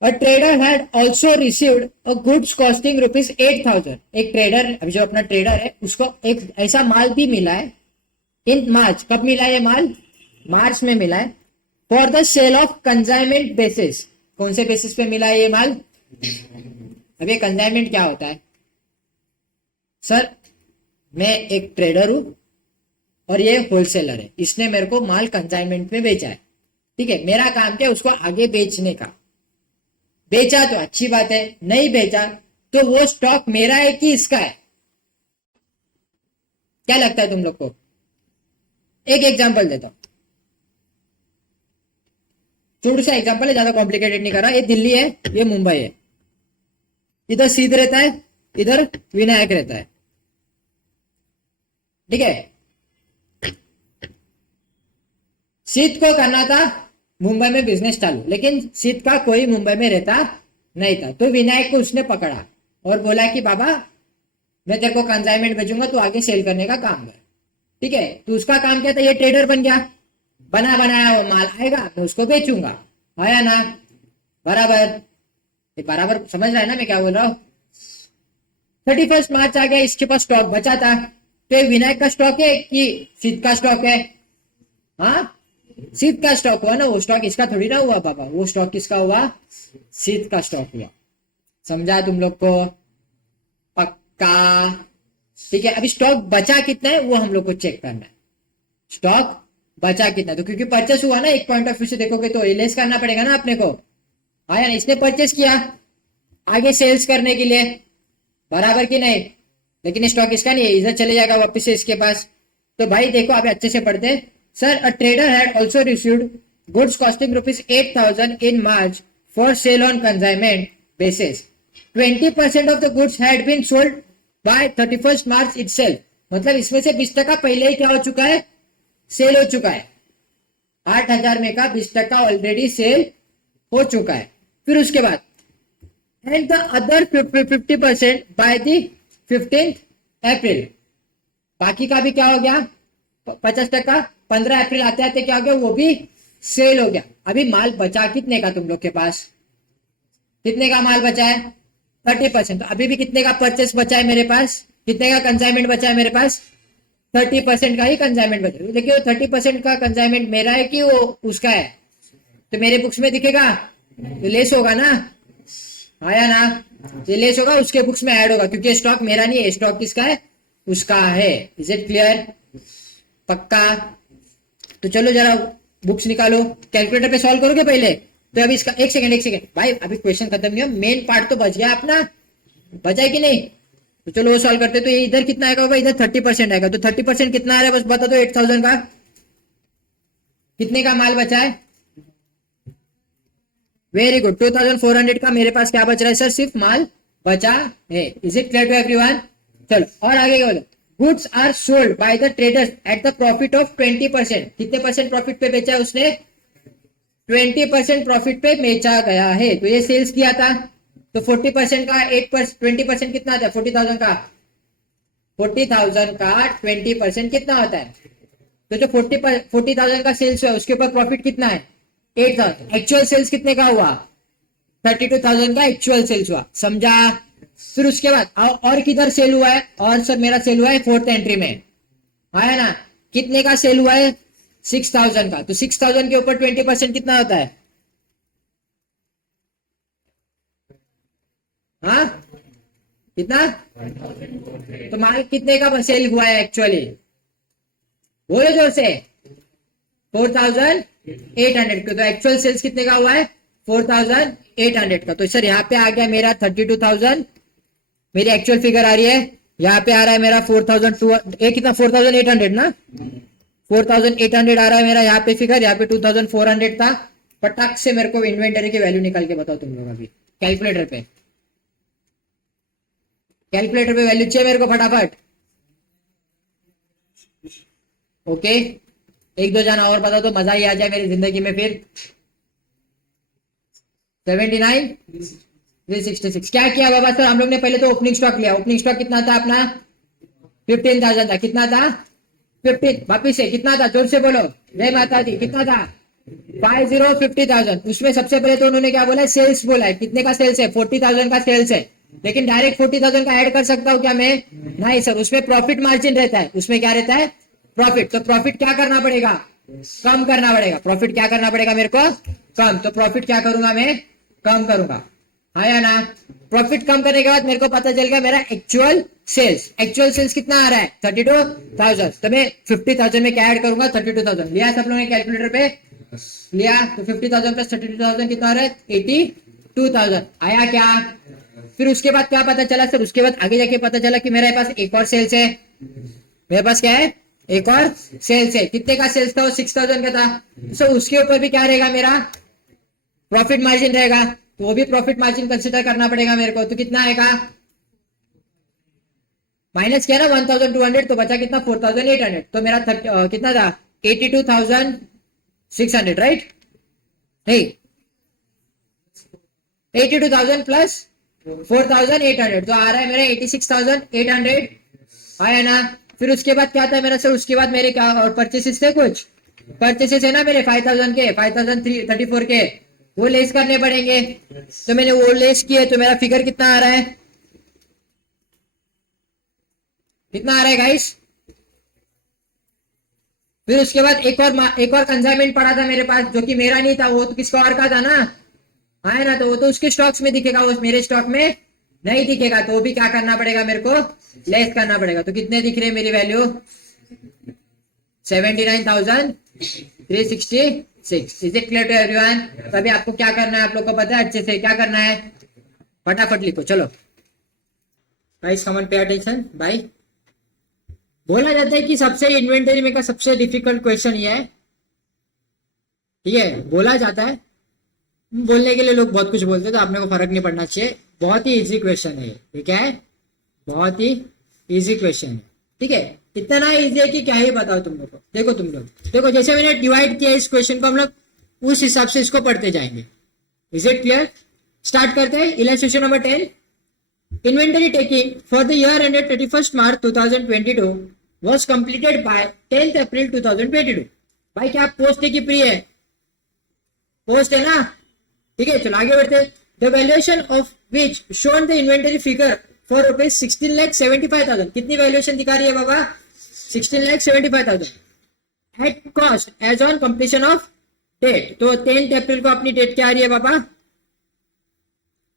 A trader had also received a goods costing rupees 8,000. एक ट्रेडर, अभी जो अपना ट्रेडर है उसको एक ऐसा माल भी मिला है इन मार्च. कब मिला है ये माल? मार्च में मिला है. For the sale of consignment basis. कौन से बेसिस पे मिला है ये माल? अब ये कंसाइनमेंट क्या होता है? सर मैं एक ट्रेडर हूं और ये होलसेलर है, इसने मेरे को माल कंसाइनमेंट में बेचा है. ठीक है, मेरा काम क्या है? उसको आगे बेचने का. बेचा तो अच्छी बात है, नहीं बेचा तो वो स्टॉक मेरा है कि इसका है? क्या लगता है तुम लोग को? एक एग्जांपल देता हूं, छोटा सा एग्जांपल है, ज्यादा कॉम्प्लिकेटेड नहीं कर रहा. ये दिल्ली है, ये मुंबई है. इधर सीध रहता है, इधर विनायक रहता है. ठीक है, सीध को करना था मुंबई में बिजनेस चालू, लेकिन सीध का कोई मुंबई में रहता नहीं था. तो विनायक को उसने पकड़ा और बोला कि बाबा मैं तेरे को कंसाइनमेंट भेजूंगा, तू आगे सेल करने का काम कर. ठीक है, तो उसका काम क्या था? ये ट्रेडर बन गया, बना बनाया वो माल आएगा, मैं उसको बेचूंगा. आया ना? बराबर. ये बराबर समझ रहा है ना मैं क्या बोल रहा हूँ? 31 मार्च आ गया, इसके पास स्टॉक बचा था. तो ये विनायक का स्टॉक है कि सीध का स्टॉक है? हाँ, सीध का स्टॉक हुआ ना. वो स्टॉक इसका थोड़ी ना हुआ बाबा, वो स्टॉक किसका हुआ? सीध का स्टॉक हुआ. समझा तुम लोग को? पक्का? ठीक है, अभी स्टॉक बचा कितना है वो हम लोग को चेक करना है. स्टॉक बचा कितना, तो क्योंकि परचेस हुआ ना, एक पॉइंट ऑफ व्यू से देखोगे तो लेस करना पड़ेगा ना अपने को. आया ना? इसने परचेस किया आगे सेल्स करने के लिए, बराबर की नहीं? लेकिन स्टॉक इसका नहीं है, इधर चले जाएगा वापस से इसके पास. तो भाई देखो, अभी अच्छे से पढ़ते हैं. Sir, a trader had also received goods costing rupees 8,000 in March for sale on consignment basis. 20% of the goods had been sold by 31st March itself. मतलब इसमें से 20% पहले ही क्या हो चुका है? सेल हो चुका है. 8,000 में का 20% ऑलरेडी सेल हो चुका है. फिर उसके बाद and the other 50% by the 15th April. बाकी का भी क्या हो गया? 50%. 15 अप्रैल आते आते क्या हो गया? वो भी सेल हो गया. अभी माल बचा कितने का तुम लोग के पास? कितने का माल बचा है? 30%. तो अभी भी कितने का परचेस बचा है मेरे पास? कितने का कंसाइनमेंट बचा है मेरे पास? 30% का ही कंसाइनमेंट बचा है. लेकिन वो 30% का कंसाइनमेंट मेरा है कि वो उसका है? तो मेरे बुक्स में दिखेगा, तो लेस होगा ना. आया ना? ये लेस होगा, उसके बुक्स में ऐड होगा, क्योंकि स्टॉक मेरा नहीं है, स्टॉक किसका है? उसका है. Is it clear? पक्का? तो चलो जरा बुक्स निकालो, कैलकुलेटर पे सॉल्व करोगे पहले. तो अभी इसका एक सेकंड भाई, अभी क्वेश्चन खत्म नहीं हुआ, मेन पार्ट तो बच गया अपना. बचा है कि नहीं? तो चलो वो सॉल्व करते. तो ये इधर कितना आएगा भाई? इधर 30% आएगा. तो 30% कितना आ रहा है बस बता दो. 8,000 का कितने का माल बचा है? Very good. 2,400 का मेरे पास क्या बच रहा है सर? सिर्फ माल बचा है. Is it clear to everyone? चलो और आगे क्या बोलो? Goods are sold by the traders at the profit of 20%. कितने परसेंट प्रॉफिट पे बेचा है उसने? 20% प्रॉफिट पे बेचा गया है. तो ये सेल्स किया था, तो 40% का 8%, 20% कितना आता है? 40,000 का 20% कितना होता है? तो जो 40,000 का सेल्स है उसके ऊपर प्रॉफिट कितना है? 8,000. एक्चुअल सेल्स कितने का हुआ? 32,000 का एक्चुअल सेल्स हुआ. समझा? फिर उसके बाद और किधर सेल हुआ है? और सर मेरा सेल हुआ है 4th एंट्री में. आया ना? कितने का सेल हुआ है? 6,000 का. तो 6,000 के ऊपर 20% कितना होता है? हाँ, कितना? तो माल कितने का सेल हुआ है एक्चुअली? बोलो जोर से. 4,800 का. तो एक्चुअल सेल्स कितने का हुआ है? 4,800 का. तो सर यहाँ पे आ गया मेरा 32,000, मेरी एक्चुअल फिगर आ रही है. यहाँ पे आ रहा है मेरा 4,200. कितना? 4,800 ना. 4,800 आ रहा है मेरा यहाँ पे फिगर. यहाँ पे 2,400 था. पटाख से मेरे को इन्वेंटरी की वैल्यू निकाल के बताओ तुम लोग अभी कैलकुलेटर पे. कैलकुलेटर पे वैल्यू चाहिए मेरे को फटाफट। ओके, एक दो जना और बता तो मजा ही आ जाए मेरी जिंदगी में फिर। 79 366 क्या किया बाबा सर हम लोग ने? पहले तो ओपनिंग स्टॉक लिया। ओपनिंग स्टॉक कितना था अपना? 15,000 था। कितना था? 15। वापिस से कितना था? जोर से बोलो, जय माता दी। कितना था? 50,50,000। उसमें सबसे पहले तो उन्होंने क्या बोला है? सेल्स बोला है। कितने का सेल्स है? 40,000 का सेल्स है। लेकिन डायरेक्ट 40,000 का ऐड कर सकता हूँ क्या मैं? नहीं सर, उसमें प्रॉफिट मार्जिन रहता है। उसमें क्या रहता है? प्रॉफिट। तो प्रॉफिट क्या करना पड़ेगा? कम करना पड़ेगा। प्रॉफिट क्या करना पड़ेगा मेरे को? कम। तो प्रॉफिट क्या करूंगा मैं? कम करूंगा। हाँ या ना? प्रॉफिट कम करने के बाद मेरे को पता चल गया मेरा एक्चुअल सेल्स। एक्चुअल सेल्स कितना आ रहा है? 32,000। तो मैं 50,000 में क्या ऐड करूंगा? 32,000 लिया सब लोगों ने कैलकुलेटर पे लिया। तो 50,000 प्लस 32,000 कितना आ रहा है? 82,000 आया क्या? फिर उसके बाद क्या पता चला सर? उसके बाद आगे जाके पता चला कि मेरे पास एक और सेल्स है। मेरे पास क्या है? एक और सेल्स है। कितने का सेल्स था? वो 6,000 का था। सो उसके ऊपर भी क्या रहेगा मेरा? प्रॉफिट मार्जिन रहेगा। तो वो भी प्रॉफिट मार्जिन कंसिडर करना पड़ेगा मेरे को। तो कितना आएगा? माइनस किया ना 1,200, तो बचा कितना? 4,800। तो मेरा कितना था? 82,600 राइट? नहीं, 82,000 प्लस 4,800 तो आ रहा है मेरा 86,800। आया ना? फिर उसके बाद क्या था मेरा सर? उसके बाद मेरे क्या और परचेसेस थे? कुछ परचेसेस है ना मेरे 5,000 के, 5,034 के, वो लेस करने पड़ेंगे। तो मैंने वो लेस किए। तो मेरा फिगर कितना आ रहा है? कितना आ रहा है गाइस? फिर उसके बाद एक और कंसाइनमेंट पड़ा था मेरे पास, जो कि मेरा नहीं था, वो तो किसका और का था ना। है ना? तो वो तो उसके स्टॉक्स में दिखेगा, वो मेरे स्टॉक में नहीं दिखेगा। तो वो भी क्या करना पड़ेगा मेरे को? लेस करना पड़ेगा। तो कितने दिख रहे हैं मेरी value? 79,366। Is it clear to everyone? तो अभी आपको क्या करना है? आप लोग को पता है अच्छे से क्या करना है? फटाफट लिखो चलो। Guys come on pay attention भाई। बोला जाता है कि सबसे इन्वेंटरी में का सबसे डिफिकल्ट क्वेश्चन ये है। ठीक है, बोला जाता है। बोलने के लिए लोग बहुत कुछ बोलते हैं, तो आपने को फर्क नहीं पड़ना चाहिए। बहुत ही इजी क्वेश्चन है ये। क्या है? बहुत ही इजी क्वेश्चन है। ठीक है, इतना इजी है कि क्या ही बताओ तुम लोग को। देखो तुम लोग देखो, जैसे मैंने डिवाइड किया इस क्वेश्चन को, हम लोग उस हिसाब से इसको पढ़ते जाएंगे। Is it clear? स्टार्ट करते हैं। Illustration number 10। Inventory taking for the year ended 31st March 2022 was completed by 10th April 2022। भाई क्या पोस्ट है कि प्री है? पोस्ट है ना? ठीक है, चलो आगे बढ़ते। The valuation of which shown the inventory figure for rupees 16,75,000। कितनी वैल्यूएशन दिखा रही है बाबा? 16,75,000 at cost as on completion of date. तो 10th अप्रैल को अपनी डेट क्या आ रही है बाबा?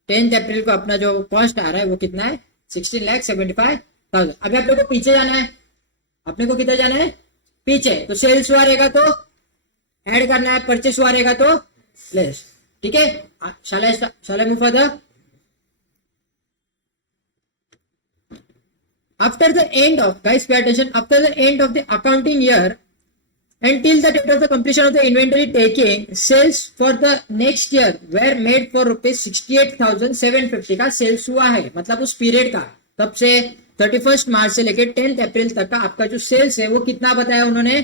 10th अप्रैल को अपना जो कॉस्ट आ रहा है वो कितना है? 16,75,000। अभी आप लोग को पीछे जाना है। अपने को किधर जाना है? पीछे। तो सेल्स हुआ रहेगा तो ऐड करना है, परचेस हुआ रहेगा तो लेस। ठीक है, shall I move further? After the end of, guys pay attention, after the end of the accounting year until the date of the completion of the inventory taking, sales for the next year were made for rupees 68,750 का सेल्स हुआ है। मतलब उस पीरियड का, तब से 31st मार्च से लेकर 10th अप्रैल तक का आपका जो सेल्स है वो कितना बताया उन्होंने?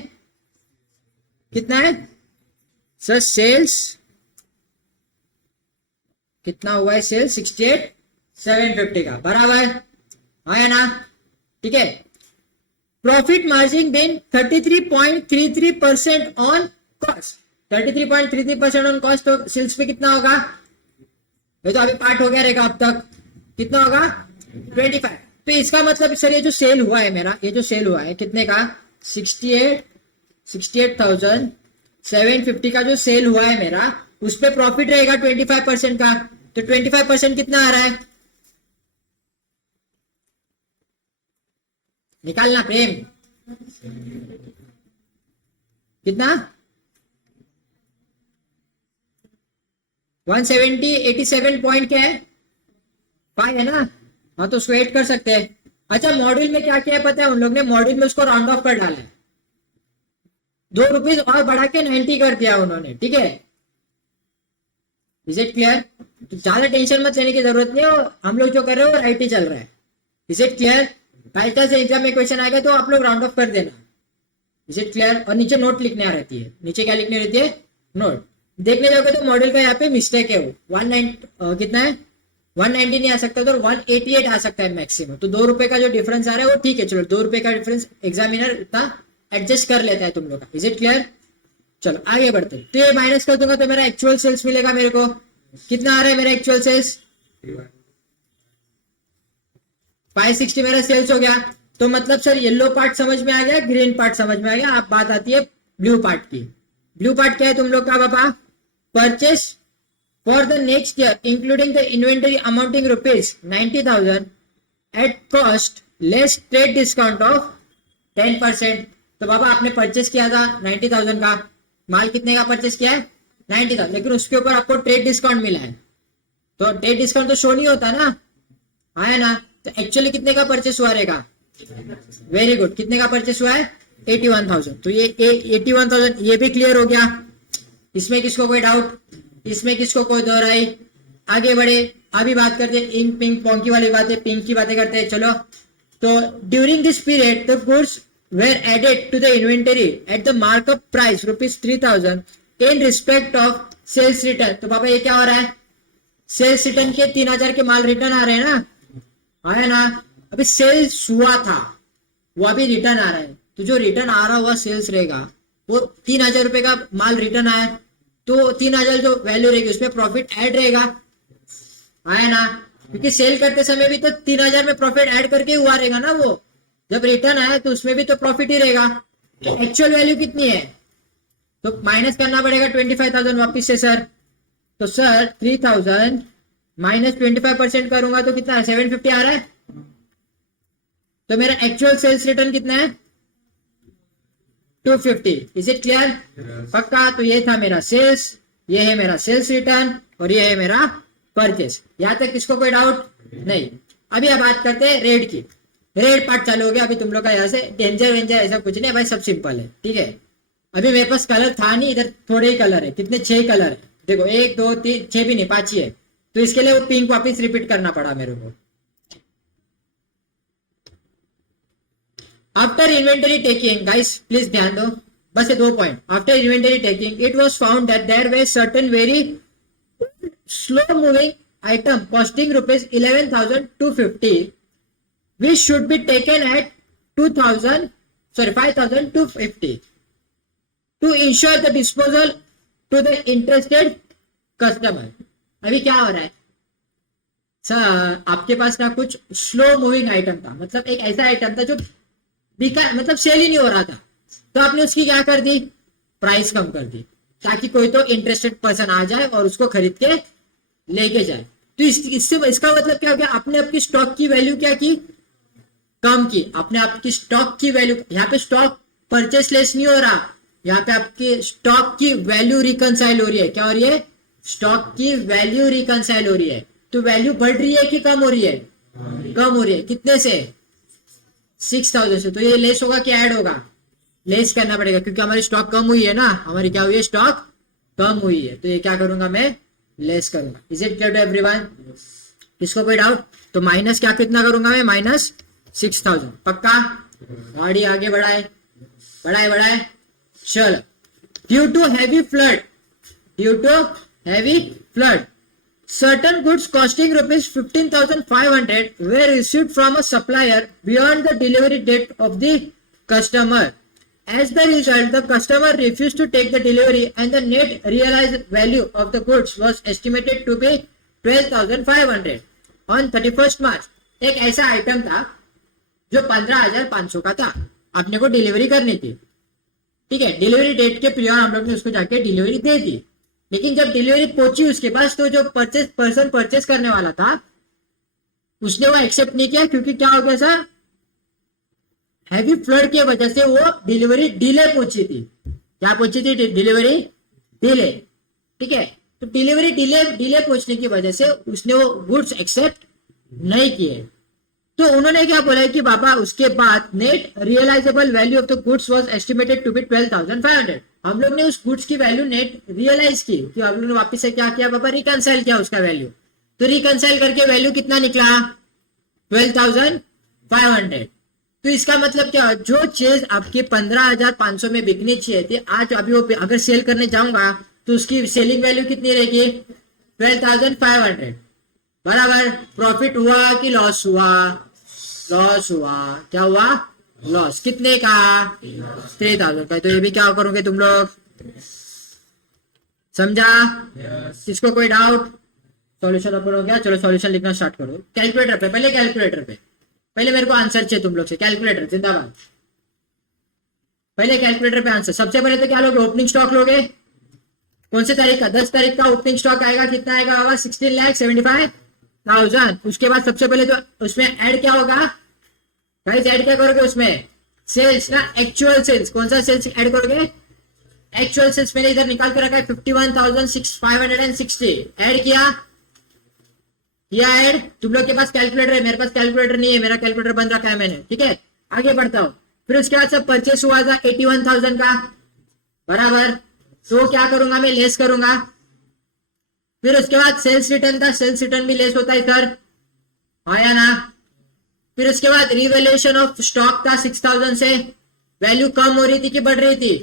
कितना है सर? सेल्स कितना हुआ है? सेल्स 68,750 का बराबर आया ना? ठीक है, profit margin been 33.33% on cost. 33.33% on cost. तो सेल्स पे कितना होगा? ये तो अभी पार्ट हो गया रहेगा अब तक। कितना होगा? 25। तो इसका मतलब सर ये जो सेल हुआ है मेरा, ये जो सेल हुआ है कितने का? 68,750 का जो सेल हुआ है मेरा, उस पे प्रॉफिट रहेगा 25% का। तो 25% कितना आ रहा है? निकालना प्रेम। कितना? 170, 87 पॉइंट क्या है? 5 है ना? हाँ, तो उसको ऐड कर सकते हैं। अच्छा, मॉड्यूल में क्या क्या है पता है? उन लोग ने मॉड्यूल में उसको राउंड ऑफ कर डाला है। 2 रुपीज और बढ़ा के 90 कर दिया उन्होंने। ठीक है, इज इट क्लियर? तो ज्यादा टेंशन मत लेने की जरूरत नहीं है। हम लोग जो कर रहे हो राइट ही चल रहा है। Is it clear? By chance exam में क्वेश्चन आएगा तो आप लोग राउंड ऑफ कर देना। Is it clear? और नीचे नोट लिखने रहती है, नीचे क्या लिखने रहती है? नोट। देखने जाओगे तो मॉडल का यहाँ पे मिस्टेक है, वो 19 कितना है, 190 नहीं आ सकता तो 188 आ सकता है मैक्सिमम। तो 2 रुपए का जो डिफरेंस आ रहा है वो ठीक है, चलो 2 रुपए का डिफरेंस एग्जामिनर इतना एडजस्ट कर लेता है तुम लोग का। Is it clear? चलो आगे बढ़ते हैं। तो ये माइनस कर दूंगा तो मेरा एक्चुअल सेल्स मिलेगा मेरे को। कितना आ रहा है मेरा एक्चुअल सेल्स? 560 मेरा सेल्स हो गया। तो मतलब सर येलो पार्ट समझ में आ गया, ग्रीन पार्ट समझ में आ गया, अब बात आती है ब्लू पार्ट की। ब्लू पार्ट क्या है तुम लोग का पापा? Purchase for the next year including the inventory amounting rupees 90,000 at cost less trade discount of 10%। तो बाबा आपने परचेस किया था 90,000 का माल, कितने का परचेस किया है? 90,000, लेकिन उसके ऊपर आपको ट्रेड डिस्काउंट मिला है। तो ट्रेड डिस्काउंट तो शो नहीं होता ना, आया ना? तो एक्चुअली कितने का परचेस हुआ रहेगा? वेरी गुड, कितने का परचेस हुआ है? 81,000। तो ये 81,000 ये भी क्लियर हो गया। इसमें किसको कोई डाउट? इसमें किसको कोई दोहराई? आगे बढ़े, अभी बात करते हैं इंक पिंक पोंकी वाली बातें, पिंक की बातें करते हैं। चलो, तो during this period the goods were added to the inventory at the markup price rupees 3,000 in respect of sales return। तो पापा ये क्या हो रहा है? सेल्स रिटर्न के 3,000 के माल रिटर्न आ रहे हैं ना, आया ना? अभी सेल्स हुआ था वो अभी रिटर्न आ रहा है, तो जो रिटर्न आ रहा हुआ सेल्स रहेगा वो 3,000 रुपए का माल रिटर्न आया, तो 3,000 जो वैल्यू रहेगी उसमें प्रॉफिट ऐड रहेगा, आया ना? क्योंकि सेल करते समय भी तो 3,000 में प्रॉफिट ऐड करके हुआ रहेगा ना, वो जब रिटर्न आया तो उसमें भी तो प्रॉफिट ही रहेगा। तो एक्चुअल वैल्यू कितनी है? तो माइनस करना पड़ेगा 25,000 वापिस से सर। तो सर 3,000 माइनस 25% करूंगा तो कितना है? 750 आ रहा है। तो मेरा एक्चुअल सेल्स रिटर्न कितना है? 250। Is it clear? पक्का? तो ये था मेरा सेल्स, ये है मेरा सेल्स रिटर्न और ये है मेरा परचेस। यहां तक किसको कोई डाउट नहीं? अभी अब बात करते हैं रेड की। रेड पार्ट चालू हो गया अभी तुम लोग का। यहाँ से डेंजर वेंजर ऐसा कुछ नहीं भाई, सब सिंपल है, ठीक है? अभी मेरे पास कलर था नहीं, इधर थोड़े ही कलर है। कितने? 6 कलर है। देखो 1 2 3 6 भी नहीं, 5 ही है। तो इसके लिए वो पिंक वापिस रिपीट करना पड़ा मेरे को। After inventory taking, guys please ध्यान दो, बस ये 2 point. After inventory taking it was found that their way certain very slow moving item costing rupees 11,250 which should be taken at 5,250 to ensure the disposal to the interested customer। अभी क्या हो रहा है सर? आपके पास ना कुछ स्लो मूविंग आइटम था, मतलब एक ऐसा आइटम था जो बिका, मतलब सेल ही नहीं हो रहा था, तो आपने उसकी क्या कर दी? प्राइस कम कर दी, ताकि कोई तो इंटरेस्टेड पर्सन आ जाए और उसको खरीद के लेके जाए। तो इससे इसका मतलब क्या हो गया? आपने आपकी स्टॉक की वैल्यू क्या की? कम की। अपने आपकी स्टॉक की वैल्यू, यहाँ पे स्टॉक परचेस लेस नहीं हो रहा, यहाँ पे आपकी स्टॉक की वैल्यू रिकंसाइल हो रही है। क्या हो रही है? स्टॉक की वैल्यू रिकंसाइल हो रही है। तो वैल्यू बढ़ रही है कि कम हो रही है? कम हो रही है। कितने से? 6,000 से। तो ये लेस होगा कि ऐड होगा? लेस करना पड़ेगा, क्योंकि हमारी स्टॉक कम हुई है ना, हमारी क्या हुई है? स्टॉक कम हुई है। तो ये क्या करूंगा मैं? लेस करूंगा। Is it clear to everyone? इसको कोई डाउट? तो माइनस क्या कितना करूंगा मैं? माइनस 6,000। पक्का? गाड़ी आगे बढ़ाए बढ़ाए बढ़ाए, चलो। Due to heavy flood certain goods costing rupees 15,500 were received from a supplier beyond the delivery date of the customer. As the result, the customer refused to take the delivery and the net realized value of the goods was estimated to be 12,500 on 31st March। एक ऐसा आइटम था जो 15,500 का था, अपने को डिलीवरी करनी थी, ठीक है? डिलीवरी डेट के प्रियर हम लोग ने उसको जाके डिलीवरी दे दी, लेकिन जब डिलीवरी पहुंची उसके पास तो जो पर्सन परचेस करने वाला था उसने वो एक्सेप्ट नहीं किया, क्योंकि क्या हो गया सर? हैवी फ्लड की वजह से वो डिलीवरी डिले पहुंची थी। क्या पहुंची थी? डिलीवरी डिले, ठीक है? तो डिलीवरी डिले पहुंचने की वजह से उसने वो गुड्स एक्सेप्ट नहीं किए। तो उन्होंने क्या बोला कि बाबा उसके बाद net realisable value of the goods was estimated to be 12,500। हम लोग ने उस गुड्स की वैल्यू नेट रियलाइज की, कि हम लोग ने वापस से क्या किया बाबा? रिकंसाइल किया उसका वैल्यू। तो रिकंसाइल करके वैल्यू कितना निकला? 500। तो इसका मतलब क्या, जो चीज आपकी 15,500 में बिकनी चाहिए थी, आज अभी वो अगर सेल करने जाऊंगा तो उसकी सेलिंग वैल्यू कितनी रहेगी, 12,500। बराबर। प्रॉफिट हुआ कि लॉस हुआ, लॉस हुआ। क्या हुआ, लॉस। कितने का, 3,000 का। तो ये भी क्या करोगे तुम लोग, समझा? किसको कोई डाउट? सॉल्यूशन ओपन हो गया, चलो सॉल्यूशन लिखना स्टार्ट करो। कैलकुलेटर पे, पहले कैलकुलेटर पे, पहले मेरे को आंसर चाहिए तुम लोग से। कैलकुलेटर जिंदाबाद। पहले कैलकुलेटर पे आंसर। सबसे पहले तो क्या लोगे, ओपनिंग स्टॉक लोगे। कौन से तारीख का, 10 तारीख का ओपनिंग स्टॉक आएगा। कितना आएगा बाबा, 16,75,000। उसके बाद सबसे पहले तो उसमें ऐड क्या होगा गाइस, ऐड क्या करोगे उसमें, सेल्स ना, एक्चुअल सेल्स। कौन सा सेल्स ऐड करोगे, एक्चुअल सेल्स। मैंने इधर निकाल के रखा है 51,560। ऐड किया ऐड। तुम लोग के पास कैलकुलेटर है, मेरे पास कैलकुलेटर नहीं है, मेरा कैलकुलेटर बंद रखा है मैंने। ठीक है, आगे बढ़ता हूं। फिर उसके बाद सब परचेस हुआ था 81,000 का। बराबर। तो क्या करूंगा मैं, लेस करूंगा। फिर उसके बाद सेल्स रिटर्न था, सेल्स रिटर्न भी लेस होता है सर, आया ना। फिर उसके बाद रिवैल्यूएशन ऑफ स्टॉक था 6,000 से। वैल्यू कम हो रही थी कि बढ़ रही थी,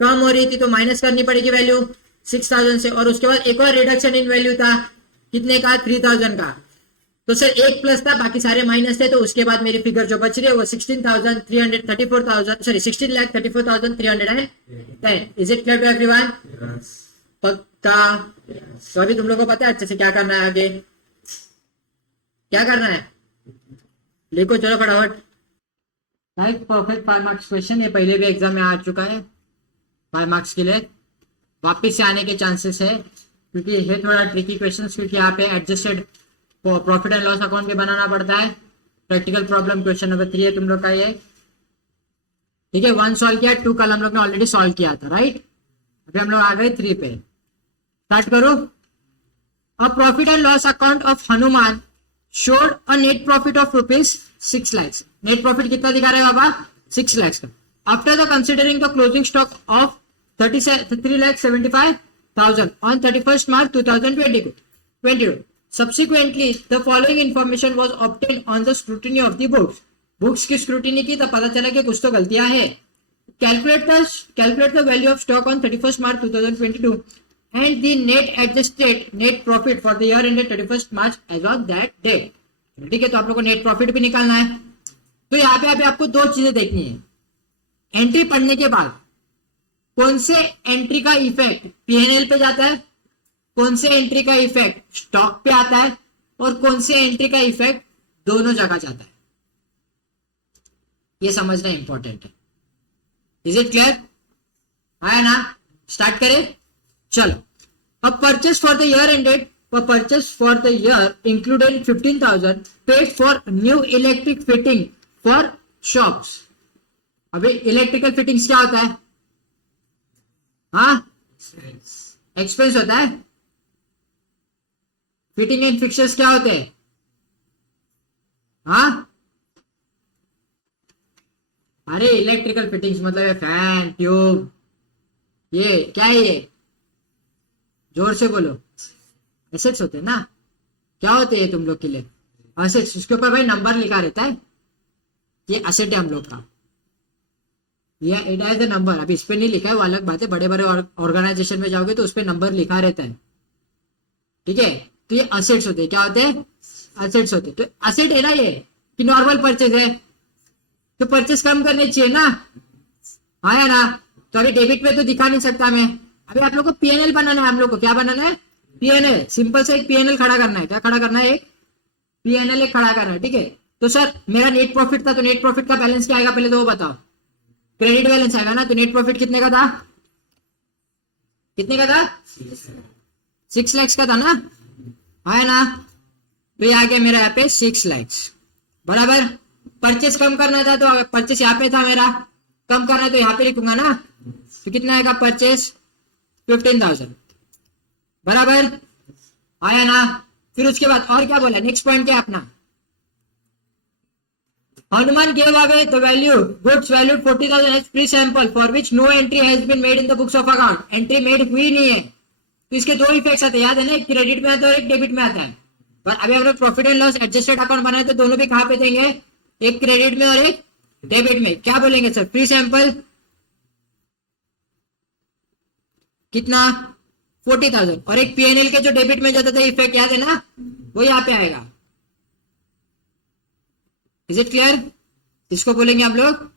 कम हो रही थी, तो माइनस करनी पड़ेगी वैल्यू 6,000 से। और उसके बाद एक और रिडक्शन इन वैल्यू था, कितने का, 3,000 का। तो सर एक प्लस था, बाकी सारे माइनस थे। तो उसके बाद मेरी फिगर जो बच रही है वो 16,334,000, sorry 16,34,310। Is it clear to everyone? पक्का? तो अभी तुम लोगों को पता है अच्छे से क्या करना है, आगे क्या करना है, लिखो चलो फटाफट। Right, perfect 5 marks question. ये पहले भी एग्जाम में आ चुका है, 5 मार्क्स के लिए वापस से आने के चांसेस है, क्योंकि ये थोड़ा ट्रिकी क्वेश्चन, क्योंकि यहाँ पे adjusted profit and loss account भी बनाना पड़ता है। प्रैक्टिकल प्रॉब्लम क्वेश्चन नंबर 3 है तुम लोग का ये। ठीक है, 1 सॉल्व किया, 2 कल हम लोग ने ऑलरेडी सॉल्व किया था। राइट, अभी हम लोग आ गए 3 पे। स्टार्ट करो। A profit and loss account of Hanuman showed a net profit of rupees 6 lakhs. Net profit कितना दिखा रहे हैं बाबा, 6 lakhs का। After the considering the closing stock of 3,75,000 on 31st March 2022. Subsequently, the following information was obtained on the scrutiny of the books. Books की स्क्रूटिनी की तो पता चला कि कुछ तो गलतियां है। Calculate the value of stock on 31st March 2022 and the net profit for the year ended 31st March as on that date. ठीक है, तो आप लोगों को नेट प्रॉफिट भी निकालना है। तो यहाँ पे अभी आपको 2 चीजें देखनी है। एंट्री पढ़ने के बाद कौन से एंट्री का इफेक्ट पीएनएल पे जाता है, कौन से एंट्री का इफेक्ट स्टॉक पे आता है, और कौन से एंट्री का इफेक्ट दोनों जगह जाता है, ये समझना इंपॉर्टेंट है। Is it clear? आया ना? स्टार्ट करें, चलो। अब purchase for the year ended, purchase for the year included 15,000 paid for new electric fitting for shops. अभी इलेक्ट्रिकल फिटिंग्स क्या होता है, हाँ, एक्सपेंस होता है। फिटिंग एंड फिक्चर्स क्या होते हैं, हाँ, अरे इलेक्ट्रिकल फिटिंग्स मतलब फैन, ट्यूब, ये क्या है, ये जोर से बोलो, एसेट्स होते हैं ना। क्या होते हैं तुम लोग के लिए, एसेट्स। उसके ऊपर भाई नंबर लिखा रहता है, ये एसेट है हम लोग का, ये इट हैज द नंबर। अभी इस पे नहीं लिखा है, वो अलग बात है। बड़े बड़े ऑर्गेनाइजेशन में जाओगे तो उस पे नंबर लिखा रहता है। ठीक है, तो ये एसेट्स होते हैं। क्या होते हैं, एसेट्स होते हैं। तो एसेट है ना ये, कि नॉर्मल परचेज है, तो परचेज कम करने चाहिए ना, आया ना। तो अभी डेबिट पे तो दिखा नहीं सकता मैं। अभी आप लोग को पीएनएल बनाना है, हम लोग को क्या बनाना है, पीएनएल। सिंपल से एक पीएनएल खड़ा करना है। क्या खड़ा करना है, एक पीएनएल एक खड़ा करना है। ठीक है, तो सर मेरा नेट प्रॉफिट था, तो नेट प्रॉफिट का बैलेंस क्या आएगा पहले तो वो बताओ। क्रेडिट बैलेंस आएगा ना। तो नेट प्रॉफिट कितने का था, कितने का था, 6 lakhs का था ना, आया ना। तो ये आ गया मेरा यहाँ पे 6 lakhs। बराबर। परचेस कम करना था तो परचेस यहाँ पे था मेरा, कम करना है तो यहाँ पे लिखूंगा ना। तो कितना आएगा परचेस, 15,000। बराबर, आया ना। फिर उसके बाद और क्या बोला, नेक्स्ट पॉइंट क्या अपना, Hanuman gave away the goods valued 40,000 as free sample for which no entry has been made in the books of account. Entry made हुई नहीं है। तो इसके 2 इफेक्ट्स आते हैं, याद है ना, एक क्रेडिट में आता है और एक डेबिट में आता है। पर अभी हम लोग profit and loss adjusted account बनाए तो दोनों भी कहाँ पे देंगे, एक क्रेडिट में और एक डेबिट में, क्या बोलेंगे सर? फ्री सैंपल कितना? 40,000। और एक पीएनएल के जो डेबिट में जाता था इफेक्ट, याद है ना, वो यहाँ पे आएगा। Is it clear? इसको बोलेंगे हम लोग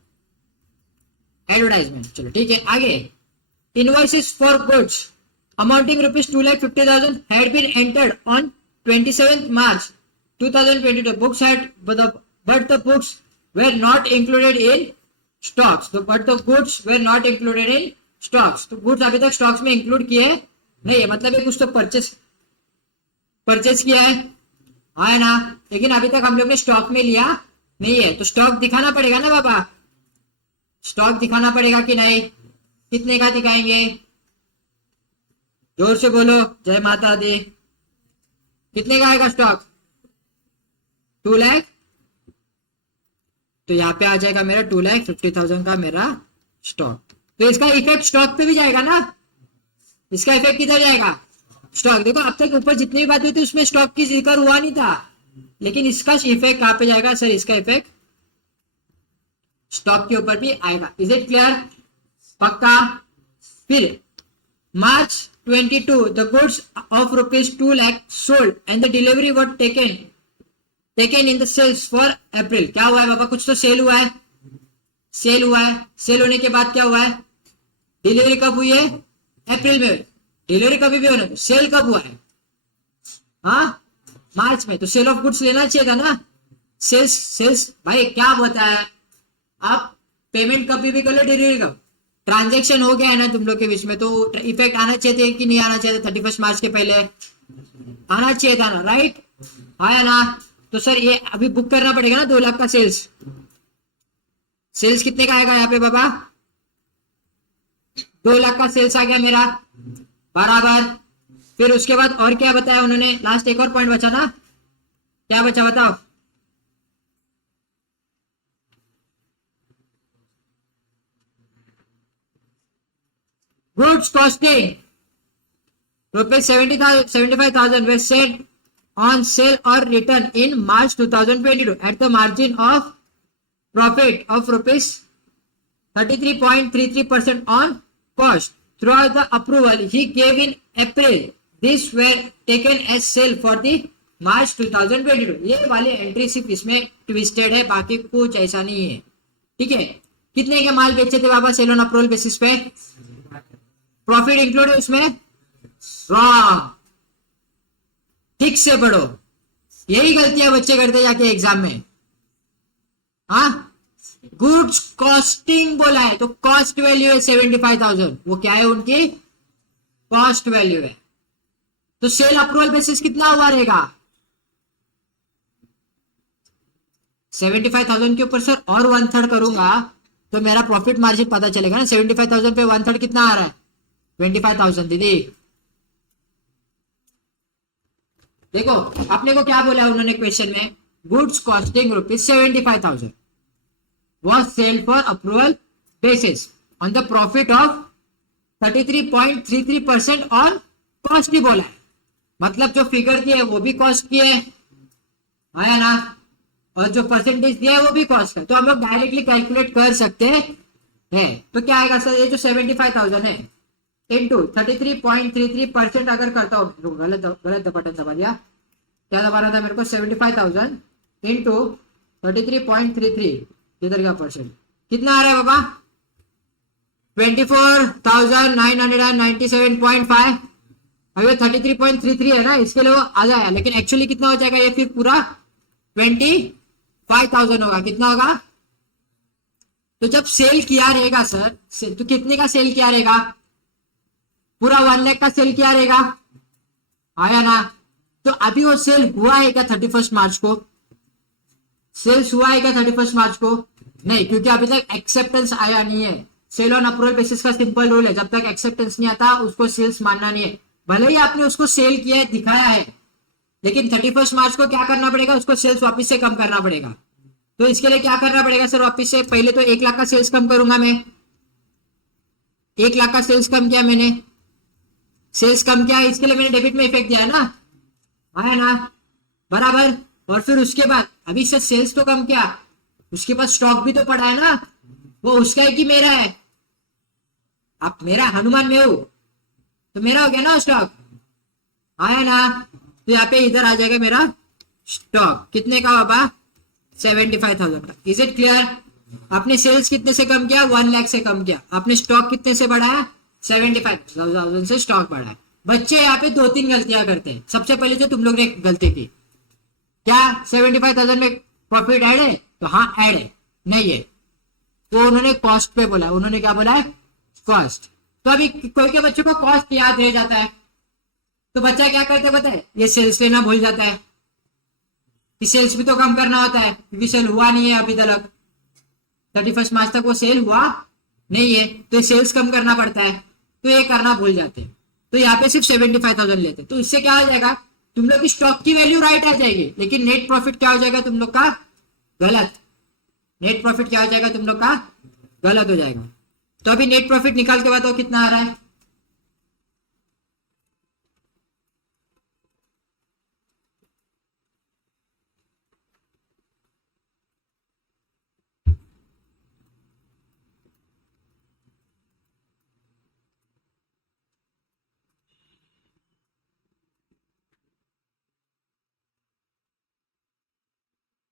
एडवर्टाइजमेंट। चलो ठीक है, आगे। Invoices for goods amounting ₹2,50,000 had been entered on 27th March 2022. Books had but the books were not included in stocks. But the goods were not included in stocks. तो गुड्स अभी तक स्टॉक्स में इंक्लूड किए नहीं है, मतलब ये कुछ तो परचेस किया है, हाँ ना, लेकिन अभी तक हम लोग ने स्टॉक में लिया नहीं है। तो स्टॉक दिखाना पड़ेगा ना बाबा, स्टॉक दिखाना पड़ेगा कि नहीं? कितने का दिखाएंगे? जोर से बोलो, जय माता दी। कितने का आएगा स्टॉक? 2 लाख। तो यहाँ पे आ जाएगा मेरा 2,50,000 का मेरा स्टॉक। तो इसका इफेक्ट स्टॉक पे भी जाएगा ना, इसका इफेक्ट किधर जाएगा? स्टॉक। देखो अब तक ऊपर जितनी भी बात हुई थी उसमें स्टॉक की जिक्र हुआ नहीं था, लेकिन इसका इफेक्ट कहाँ पे जाएगा सर? इसका इफेक्ट स्टॉक के ऊपर भी आएगा। Is it clear? पक्का? फिर March 22, the goods of ₹2 lakh sold and the delivery was taken in the sales for April. क्या हुआ है बाबा? कुछ तो सेल हुआ है, सेल हुआ है। सेल होने के बाद क्या हुआ है? डिलीवरी कब हुई है? अप्रैल में। डिलीवरी कभी भी होने, सेल कब हुआ है? हाँ, मार्च में। तो सेल ऑफ गुड्स लेना चाहिए था ना। सेल्स भाई क्या होता है, आप पेमेंट कभी भी कर लो, डिलीवरी कब? ट्रांजेक्शन हो गया है ना तुम लोग के बीच में, तो इफेक्ट आना चाहिए कि नहीं आना चाहिए? 31 मार्च के पहले आना चाहिए था ना, राइट? आया ना? तो सर ये अभी बुक करना पड़ेगा ना 2 लाख का सेल्स। सेल्स कितने का आएगा यहाँ पे बाबा? 2 लाख का सेल्स आ गया मेरा, बराबर। फिर उसके बाद और क्या बताया उन्होंने? लास्ट एक और पॉइंट बचा ना, क्या बचा बताओ? Goods costing ₹75,000 were set on sale or return in March 2022 at the margin of profit of ₹33.33% on cost. Throughout the approval he gave in April, these were taken as sale for the March 2022. ये वाली एंट्री सिर्फ इसमें ट्विस्टेड है, बाकी कुछ ऐसा नहीं है, ठीक है? कितने के माल बेचे थे बाबा सेल ऑन अप्रूवल बेसिस पे? प्रॉफिट इंक्लूड है उसमें? रॉन्ग। ठीक से पढ़ो, यही गलतियां बच्चे करते जाके एग्जाम में। हाँ, गुड्स कॉस्टिंग बोला है तो कॉस्ट वैल्यू है 75,000, वो क्या है? उनकी कॉस्ट वैल्यू है। तो सेल अप्रूवल बेसिस कितना हुआ रहेगा? 75,000 के ऊपर सर और 1/3 करूंगा तो मेरा प्रॉफिट मार्जिन पता चलेगा ना। 75,000 पे 1/3 कितना आ रहा है? 25,000। दीदी देखो अपने को क्या बोला उन्होंने क्वेश्चन में? Goods costing ₹75,000 was sold for approval basis on the profit of 33.33% on cost ही बोला है, मतलब जो फिगर दिया है वो भी कॉस्ट की है ना, और जो परसेंटेज दिया है वो भी कॉस्ट है। तो हम लोग डायरेक्टली कैलकुलेट कर सकते हैं। तो क्या आएगा सर? ये जो 75,000 है इंटू 33.33% अगर करता हूँ, गलत बटन दबा दिया, क्या दबाना था मेरे को? 75,000 इंटू 33.33 इधर का परसेंट कितना आ रहा है बाबा? 24,997.5। अभी 33.33 है ना, इसके लिए वो आ जाएगा, लेकिन एक्चुअली कितना हो जाएगा ये? फिर पूरा 25,000 होगा। कितना होगा? तो जब सेल किया रहेगा सर, तो कितने का सेल किया रहेगा? पूरा 1 लाख का सेल किया रहेगा, आया ना? तो अभी वो सेल हुआ है क्या 31 मार्च को? सेल्स हुआ है क्या 31 मार्च को? नहीं, क्योंकि अभी तक एक्सेप्टेंस आया नहीं है। सेल ऑन अप्रूवल बेसिस का सिंपल रूल है, जब तक एक्सेप्टेंस नहीं आता उसको सेल्स मानना नहीं है। भले ही आपने उसको सेल किया है, दिखाया है, लेकिन 31 मार्च को क्या करना पड़ेगा? उसको सेल्स वापस से कम करना पड़ेगा। तो इसके लिए क्या करना पड़ेगा सर? वापस से पहले तो 1 लाख का सेल्स कम करूंगा मैं। 1 लाख का सेल्स कम किया मैंने, सेल्स कम किया, इसके लिए मैंने डेबिट में इफेक्ट दिया ना, आया ना? बराबर। और फिर उसके बाद अभी से सेल्स तो कम किया, उसके पास स्टॉक भी तो पड़ा है ना, वो उसका है कि मेरा है? आप मेरा हनुमान में हो तो मेरा हो गया ना स्टॉक, आया ना? तो यहाँ पे इधर आ जाएगा मेरा स्टॉक कितने का बाबा, 75,000 का। Is it clear? आपने सेल्स कितने से कम किया, 1 लाख से कम किया। आपने स्टॉक कितने से बढ़ाया, 75,000 से स्टॉक बढ़ाया। बच्चे यहाँ पे 2-3 गलतियां करते हैं। सबसे पहले जो तुम लोग ने गलती की, क्या 75,000 में प्रॉफिट ऐड है? तो हाँ ऐड है, नहीं है तो उन्होंने कॉस्ट पे बोला। उन्होंने क्या बोला है, कॉस्ट। तो अभी कोई के बच्चों को कॉस्ट याद रह जाता है, तो बच्चा क्या करता है पता है, ये सेल्स लेना भूल जाता है कि सेल्स भी तो कम करना होता है, क्योंकि सेल हुआ नहीं है अभी तक, 31 मार्च तक वो सेल हुआ नहीं है, तो सेल्स कम करना पड़ता है, तो ये करना भूल जाते हैं। तो यहाँ पे सिर्फ 75,000 लेते हैं। तो इससे क्या हो जाएगा, तुम लोग की स्टॉक की वैल्यू राइट आ जाएगी, लेकिन नेट प्रॉफिट क्या हो जाएगा तुम लोग का, गलत। नेट प्रॉफिट क्या हो जाएगा तुम लोग का, गलत हो जाएगा। तो अभी नेट प्रॉफिट निकाल के बताओ कितना आ रहा है।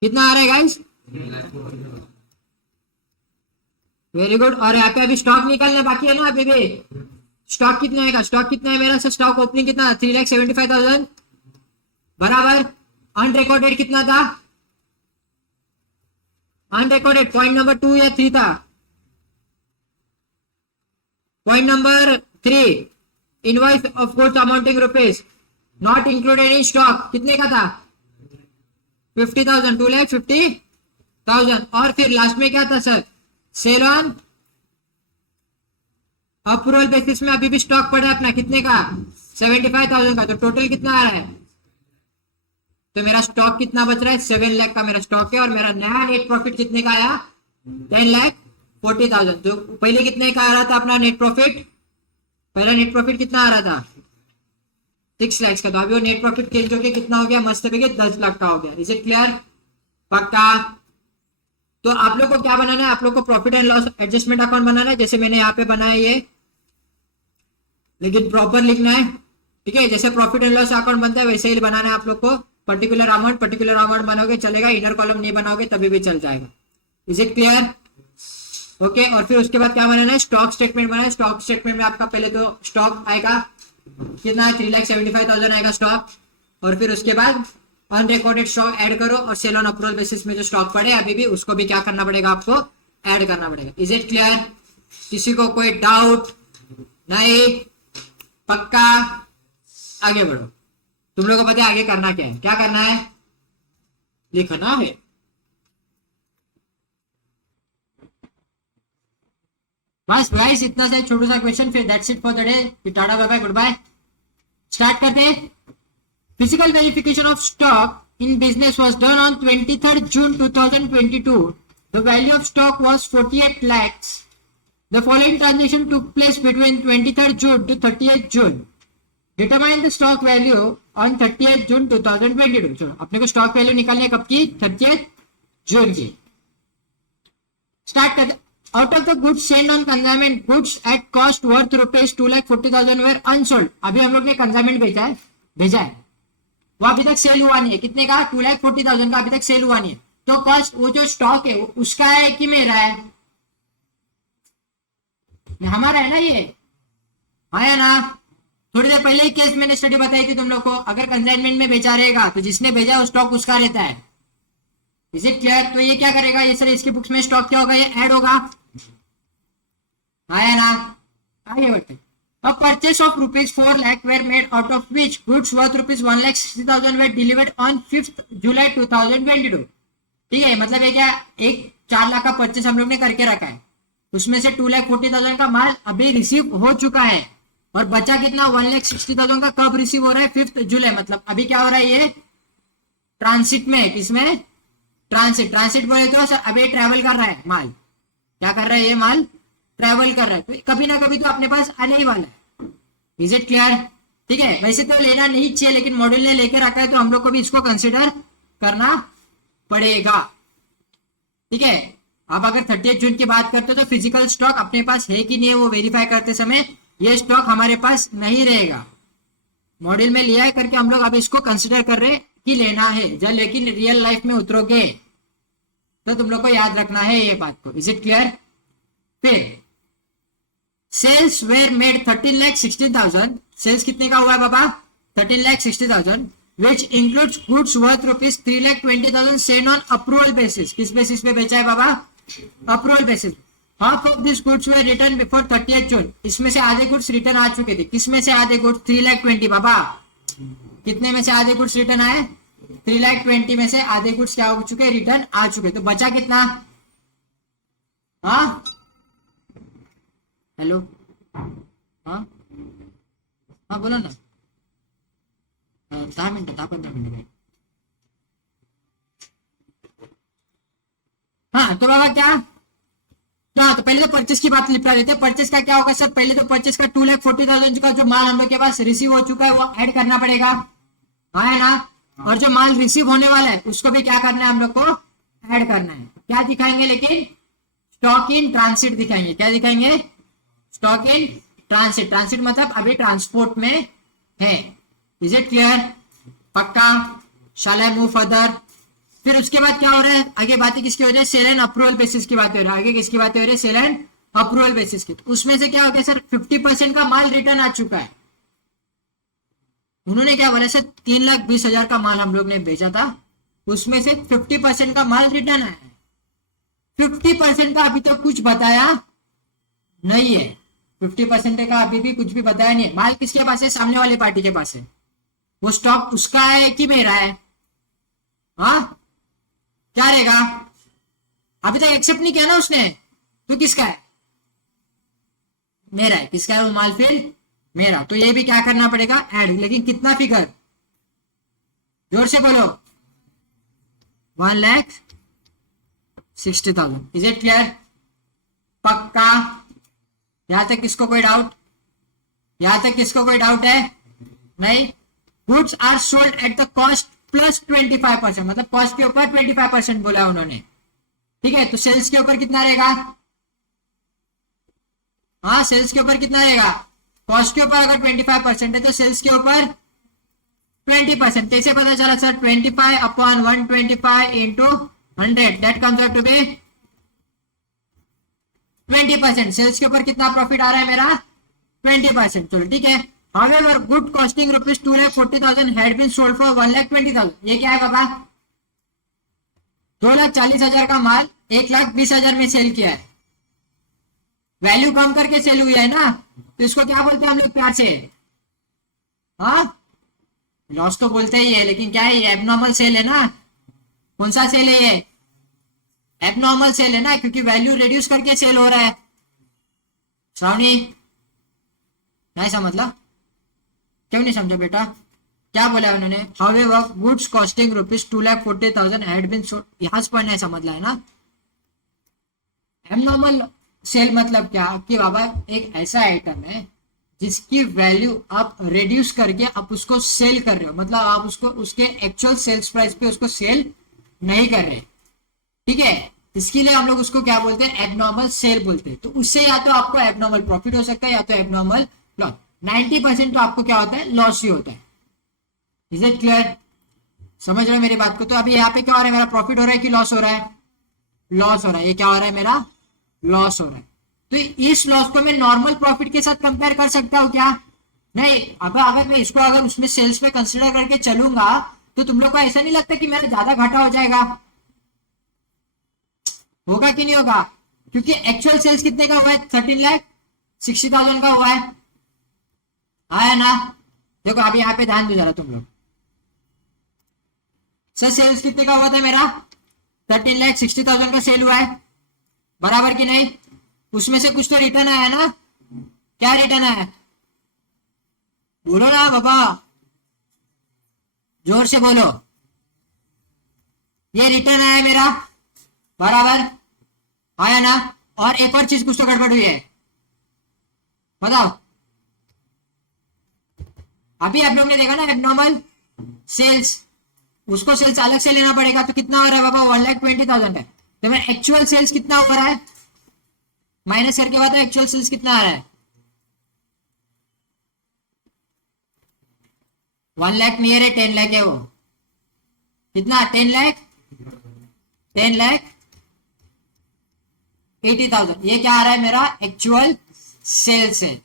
कितना आ रहा है गाइस, वेरी गुड। और यहाँ पे अभी स्टॉक निकालना बाकी है ना अभी भी। स्टॉक कितना है, स्टॉक कितना है मेरा सर, स्टॉक ओपनिंग कितना, 3,75,000 बराबर। अनरिकॉर्डेड कितना था, अनरिकॉर्डेड पॉइंट नंबर 2 या 3 था, point number 3, invoice of goods amounting rupees not included in stock, कितने का था, 50,000, 2,50,000। और फिर लास्ट में क्या था sir, sale on approval basis में अभी भी स्टॉक पड़ा है अपना, कितने का, 75,000 का। तो टोटल कितना आ रहा है, तो मेरा स्टॉक कितना बच रहा है, 7 लाख का मेरा स्टॉक है। और मेरा नया नेट प्रॉफिट कितने का आया, 10,40,000। तो पहले कितने का आ रहा था अपना नेट प्रॉफिट, पहला नेट प्रॉफिट कितना आ रहा था, 6 लाख का। तो अभी वो नेट प्रॉफिट चेंज होकर कितना हो गया, मस्त पे 10 लाख का हो गया। इज इट क्लियर, पक्का? तो आप लोग को क्या बनाना है, आप लोग को profit and loss adjustment account बनाना है, जैसे मैंने यहाँ पे बनाया ये, लेकिन प्रॉपर लिखना है, ठीक है। जैसे प्रॉफिट एंड लॉस अकाउंट बनता है वैसे ही बनाना है आप लोग को। पर्टिकुलर अमाउंट बनाओगे चलेगा, इनर कॉलम नहीं बनाओगे तभी भी चल जाएगा। Is it clear, okay. और फिर उसके बाद क्या बनाना है, स्टॉक स्टेटमेंट बनाना है। स्टॉक स्टेटमेंट में आपका पहले तो स्टॉक आएगा कितना है, 3,75,000 आएगा स्टॉक। और फिर उसके बाद अनरिकॉर्डेड स्टॉक ऐड करो, और सेल ऑन अप्रूवल बेसिस में जो स्टॉक पड़े अभी भी उसको भी क्या करना पड़ेगा, आपको ऐड करना पड़ेगा। इज इट क्लियर, किसी को कोई डाउट नहीं, पक्का? आगे बढ़ो, तुम लोगों को पता है आगे करना क्या है, क्या करना है, लिखना है। बस गाइस इतना सा छोटा सा क्वेश्चन, फिर that's it for the day. Tata bye bye, goodbye. Start करते हैं। Physical verification of stock in business was done on 23rd June 2022. The value of stock was 48 lakhs. The following transaction took place between 23rd June to 30th June. Determine the stock value on 30th June 2022. चलो अपने को स्टॉक वैल्यू निकालनी है कब की, 30th जून की। स्टार्ट करते। Out of the goods sent on consignment, goods at cost worth rupees 2,40,000 were unsold. अभी हम लोग ने कंसाइनमेंट भेजा है, वो अभी तक सेल हुआ नहीं है। कितने का, 2,40,000 का अभी तक सेल हुआ नहीं है। तो कॉस्ट, वो जो स्टॉक है उसका है कि मेरा है, हमारा है ना ये, आया ना। थोड़ी देर पहले ही केस मैंने स्टडी बताई थी तुम लोग को, अगर कंसाइनमेंट में बेचा रहेगा तो जिसने भेजा है वो स्टॉक उसका रहता है। Is it clear? तो ये क्या करेगा, ये सर इसकी बुक्स में स्टॉक क्या होगा, ये ऐड होगा, आया ना। आगे बढ़ते हैं। A purchase of rupees 4 lakh were made, out of which goods worth rupees 1,60,000 were delivered on 5th July 2022. ठीक है, मतलब ये क्या, एक 4 लाख का परचेस हम लोग ने करके रखा है, उसमें से 2,40,000 का माल अभी रिसीव हो चुका है, और बचा कितना, 1,60,000 का कब रिसीव हो रहा है, 5th जुलाई। मतलब अभी क्या हो रहा है, ये ट्रांसिट में, किसमें, ट्रांसिट बोले तो सर अभी ट्रेवल कर रहा है माल, क्या कर रहा है, ये माल ट्रेवल कर रहा है, तो कभी ना कभी तो अपने पास आने ही वाला है। Is it clear? ठीक है, वैसे तो लेना नहीं चाहिए, लेकिन मॉड्यूल ने लेकर रखा है तो हम लोग को भी इसको कंसिडर करना पड़ेगा। ठीक है। अब अगर 30 जून की बात करते हो तो फिजिकल स्टॉक अपने पास है कि नहीं है वो वेरीफाई करते समय ये स्टॉक हमारे पास नहीं रहेगा। मॉड्यूल में लिया है करके हम लोग अब इसको कंसिडर कर रहे हैं कि लेना है, जब लेकिन रियल लाइफ में उतरोगे तो तुम लोग को याद रखना है ये बात को। Is it clear? फिर सेल्स वेर मेड 13,16,000। सेल्स कितने का हुआ है बाबा? 13,60,000 which includes goods worth rupees 3,20,000 sent on approval basis। किस बेसिस पे बेचा है बाबा? Approval basis. Half of this goods were return before 30 June. इसमें से आधे गुड्स रिटर्न आ चुके थे। किसमें से आधे गुड्स? 3,20,000 बाबा। कितने में से आधे गुड्स रिटर्न आए? 3,20,000 में से आधे गुड्स क्या हो चुके? रिटर्न आ चुके। तो बचा कितना? हाँ हेलो, हाँ हाँ बोलो ना। 10 मिनट 15 मिनट। हाँ तो बाबा क्या? हाँ तो पहले तो परचेस की बात निपटा देते हैं। परचेस का क्या होगा सर? पहले तो परचेस का 2,40,000 का जो माल हम लोग के पास रिसीव हो चुका है वो ऐड करना पड़ेगा, हाँ है ना। और जो माल रिसीव होने वाला है उसको भी क्या करना है? हम लोग को ऐड करना है। क्या दिखाएंगे? लेकिन स्टॉक इन ट्रांसिट दिखाएंगे। क्या दिखाएंगे? Stock in transit. ट्रांसिट मतलब अभी ट्रांसपोर्ट में है। Is it clear? पक्का? शैल आई मूव फर्दर? फिर उसके बाद क्या हो रहा है? आगे बातें किसकी हो रही है? सेल एंड अप्रूवल बेसिस की बात हो रही है। आगे किसकी बातें हो रही है? सेल एंड अप्रूवल बेसिस की। तो उसमें से क्या हो गया सर? 50% का माल रिटर्न आ चुका है। उन्होंने क्या बोला सर? 3,20,000 का माल हम लोग ने बेचा था, उसमें से 50% का माल रिटर्न आया है। 50% का अभी तक कुछ बताया नहीं है। 50% का अभी भी कुछ भी बताया नहीं है। माल किसके पास है? सामने वाले पार्टी के पास है। वो स्टॉक उसका है कि मेरा है? हाँ क्या रहेगा? अभी तक एक्सेप्ट नहीं किया ना उसने, तो किसका है? मेरा है। किसका है वो माल? फिर मेरा। तो ये भी क्या करना पड़ेगा? ऐड। लेकिन कितना फिगर? जोर से बोलो। 1,60,000। Is it clear? पक्का? यहां तक किसको कोई डाउट? यहां तक किसको कोई डाउट है? नहीं। Goods are sold at the cost plus 25%, मतलब कॉस्ट के ऊपर 25% बोला उन्होंने। ठीक है, तो सेल्स के ऊपर कितना रहेगा? हाँ सेल्स के ऊपर कितना रहेगा? कॉस्ट के ऊपर अगर 25% है तो सेल्स के ऊपर 20%। कैसे पता चला sir? 25/125 into 100 that comes out to be 20%। Sales के ऊपर कितना प्रॉफिट आ रहा है मेरा? 20%। चलो ठीक है। However, good costing rupees 2,40,000 had been sold for 1,20,000। ये क्या है बाबा? 2,40,000 का माल 1,20,000 में सेल किया है। वैल्यू कम करके सेल हुई है ना, तो इसको क्या बोलते हैं हम लोग प्यार से? हाँ लॉस तो बोलते ही है, लेकिन क्या है? ये एबनॉर्मल सेल है ना। कौन सा सेल है ये? एबनॉर्मल सेल है ना, क्योंकि वैल्यू रिड्यूस करके सेल हो रहा है। श्रावणी नहीं समझला? क्यों नहीं समझा बेटा? क्या बोला उन्होंने? However goods costing rupees 2,40,000 had been sold. यहां से पढ़ना है, समझ है ना। एबनॉर्मल सेल मतलब क्या? कि बाबा एक ऐसा आइटम है जिसकी वैल्यू आप रिड्यूस करके आप उसको सेल कर रहे हो, मतलब आप उसको उसके एक्चुअल सेल्स प्राइस पे उसको सेल नहीं कर रहे। ठीक है, इसके लिए हम लोग उसको क्या बोलते हैं? एबनॉर्मल सेल बोलते हैं। तो उससे या तो आपको एबनॉर्मल प्रॉफिट हो सकता है या तो एबनॉर्मल लॉस। 90% तो आपको क्या होता है? लॉस ही होता है। Is it clear? समझ रहे हो मेरी बात को? तो अभी यहाँ पे क्या हो रहा है? मेरा प्रॉफिट हो रहा है कि लॉस हो रहा है? लॉस हो रहा है। ये क्या हो रहा है? मेरा लॉस हो रहा है। तो इस लॉस को मैं नॉर्मल प्रॉफिट के साथ कंपेयर कर सकता हूँ क्या? नहीं। अब अगर मैं इसको अगर उसमें सेल्स में कंसिडर करके चलूंगा तो तुम लोग को ऐसा नहीं लगता कि मेरा ज्यादा घाटा हो जाएगा? होगा कि नहीं होगा? क्योंकि एक्चुअल सेल्स कितने का हुआ है? 13,60,000 का हुआ है, आया ना। देखो अभी यहाँ पे ध्यान दो जरा तुम लोग। सर सेल्स कितने का हुआ था मेरा? 13,60,000 का सेल हुआ है, बराबर कि नहीं? उसमें से कुछ तो रिटर्न आया ना। क्या रिटर्न आया? बोलो ना बाबा, जोर से बोलो। ये रिटर्न आया मेरा, बराबर आया ना। और एक और चीज कुछ तो गड़बड़ हुई है, बताओ। अभी आप लोग ने देखा ना एबनॉर्मल सेल्स, उसको सेल्स अलग से लेना पड़ेगा। तो कितना हो रहा है बाबा? 1,20,000 है। तो मैं एक्चुअल सेल्स कितना हो रहा है माइनस करके बाद एक्चुअल सेल्स कितना आ रहा है 1 लाख नियर है 10 लाख है वो कितना 10 लाख 10,80,000 ये क्या आ रहा है मेरा एक्चुअल सेल्स है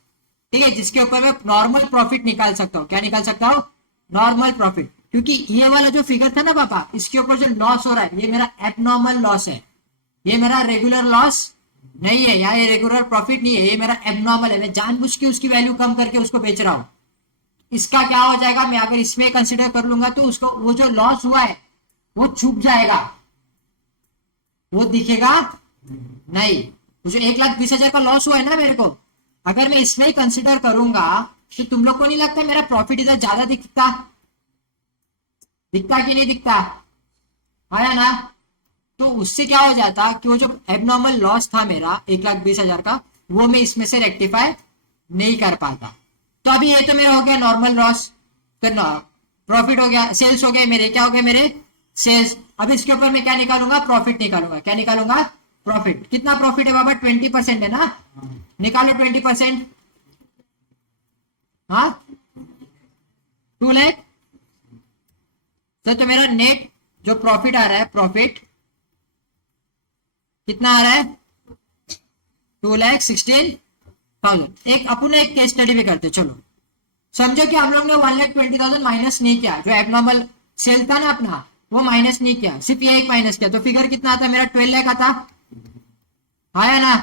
ठीक है जिसके ऊपर मैं नॉर्मल प्रॉफिट निकाल सकता हूँ क्या निकाल सकता हूँ नॉर्मल प्रॉफिट क्योंकि ये वाला जो फिगर था ना पापा इसके ऊपर जो लॉस हो रहा है ये मेरा एबनॉर्मल लॉस है ये मेरा रेगुलर लॉस नहीं है या ये रेगुलर प्रॉफिट नहीं है ये मेरा एबनॉर्मल है मैं जानबूझ के उसकी वैल्यू कम करके उसको बेच रहा हूं इसका क्या हो जाएगा मैं अगर इसमें कंसिडर कर लूंगा तो उसको वो जो लॉस हुआ है वो छुप जाएगा वो दिखेगा नहीं वो जो 1,20,000 का लॉस हुआ है ना मेरे को अगर मैं इसमें ही कंसिडर करूंगा तो तुम लोग को नहीं लगता मेरा प्रॉफिट इधर ज्यादा दिखता दिखता कि नहीं दिखता आया ना तो उससे क्या हो जाता कि वो जो एबनॉर्मल लॉस था मेरा 1,20,000 का वो मैं इसमें से रेक्टिफाई नहीं कर पाता तो अभी ये तो मेरा हो गया नॉर्मल लॉस तो प्रॉफिट हो गया सेल्स हो गए मेरे क्या हो गए मेरे सेल्स अब इसके ऊपर मैं क्या निकालूंगा प्रॉफिट निकालूंगा क्या निकालूंगा प्रॉफिट कितना प्रॉफिट है बाबा 20% है ना निकालो 20% हाँ 2 लाख तो मेरा नेट जो प्रॉफिट आ रहा है प्रॉफिट कितना आ रहा है 2,16,000 एक अपन एक केस स्टडी भी करते चलो समझो कि हम लोग ने 1,20,000 माइनस नहीं किया जो एबनॉर्मल सेल था ना अपना वो माइनस नहीं किया सिर्फ ये एक माइनस किया तो फिगर कितना आता मेरा 12 लाख आता आया ना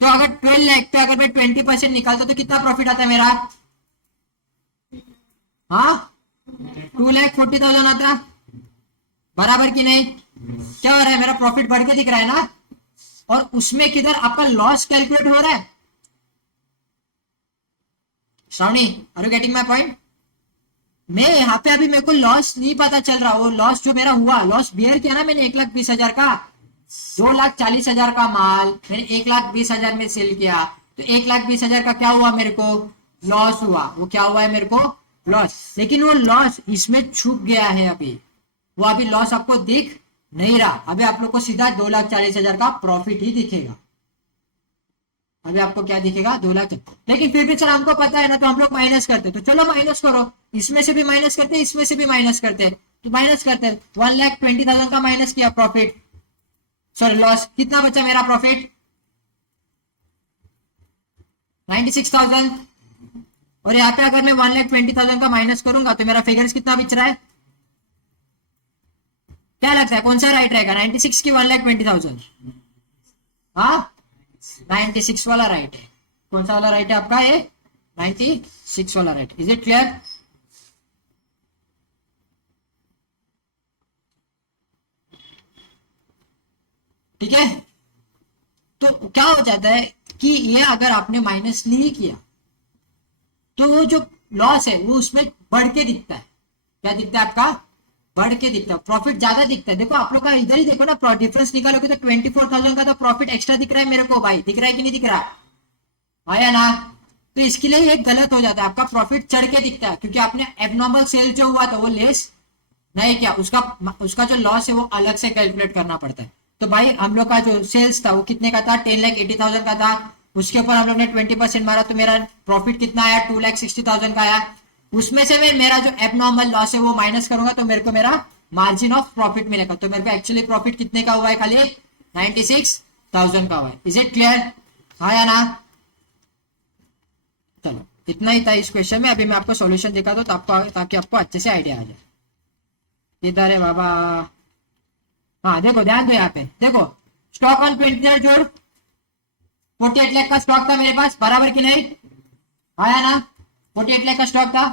तो अगर 12 लाख पे अगर मैं 20% निकालता तो कितना प्रॉफिट आता मेरा हाँ 2,40,000 आता बराबर की नहीं क्या हो रहा है मेरा प्रॉफिट बढ़ के दिख रहा है ना और उसमें किधर आपका लॉस कैलकुलेट हो रहा है Shravani are you getting my point मैं यहाँ पे अभी मेरे को लॉस नहीं पता चल रहा वो लॉस जो मेरा हुआ लॉस बियर किया ना मैंने 1,20,000 का 2,40,000 का माल मैंने 1,20,000 में सेल किया तो 1,20,000 का क्या हुआ मेरे को लॉस हुआ वो क्या हुआ है मेरे को लॉस लेकिन वो लॉस इसमें छुप गया है अभी वो अभी लॉस आपको दिख नहीं रहा अभी आप लोग को सीधा 2,40,000 का प्रॉफिट ही दिखेगा अभी आपको क्या दिखेगा 2 लाख लेकिन फिर भी चलो हमको पता है ना तो हम लोग माइनस करते तो चलो माइनस करो इसमें से भी माइनस करते इसमें से भी माइनस करते तो माइनस करते 1,20,000 का माइनस किया प्रॉफिट सॉरी लॉस कितना बचा मेरा प्रॉफिट 96,000 और यहाँ पे अगर मैं 1,20,000 का माइनस करूंगा तो मेरा फिगर्स कितना बच रहा है क्या लगता है कौन सा राइट रहेगा 96 की 1,20,000 हाँ 96 वाला राइट है कौन सा वाला राइट है आपका ये 96 वाला राइट इज इट क्लियर ठीक है तो क्या हो जाता है कि ये अगर आपने माइनस नहीं किया तो वो जो लॉस है वो उसमें बढ़ के दिखता है क्या दिखता है आपका बढ़ के दिखता है प्रॉफिट ज्यादा दिखता है देखो आप लोग का इधर ही देखो ना डिफरेंस निकालोगे तो 24,000 का तो प्रॉफिट एक्स्ट्रा दिख रहा है मेरे को भाई दिख रहा है कि नहीं दिख रहा आया ना तो इसके लिए एक गलत हो जाता है आपका प्रॉफिट चढ़ के दिखता है क्योंकि आपने एबनॉर्मल सेल जो हुआ था वो लेस नहीं किया उसका जो लॉस है वो अलग से कैलकुलेट करना पड़ता है तो भाई हम लोग का जो सेल्स था वो कितने का था 10,80,000 का था उसके ऊपर हम लोग ने 20% मारा तो मेरा प्रॉफिट कितना आया 2,60,000 का आया उसमें से मैं मेरा जो एबनॉर्मल लॉस है वो माइनस करूंगा तो मेरे को मेरा मार्जिन ऑफ प्रॉफिट मिलेगा तो मेरे को एक्चुअली प्रॉफिट कितने का हुआ है खाली 96,000 का हुआ है इज इट क्लियर हाँ या ना चलो इतना ही था इस क्वेश्चन में अभी मैं आपको सॉल्यूशन दिखा दूं ताकि आपको अच्छे से आइडिया आ जाए इधर है बाबा हाँ देखो ध्यान दो यहाँ पे देखो स्टॉक ऑन 23 जोड़ 48 लाख का स्टॉक था मेरे पास बराबर की नहीं आया ना 48 लाख का स्टॉक था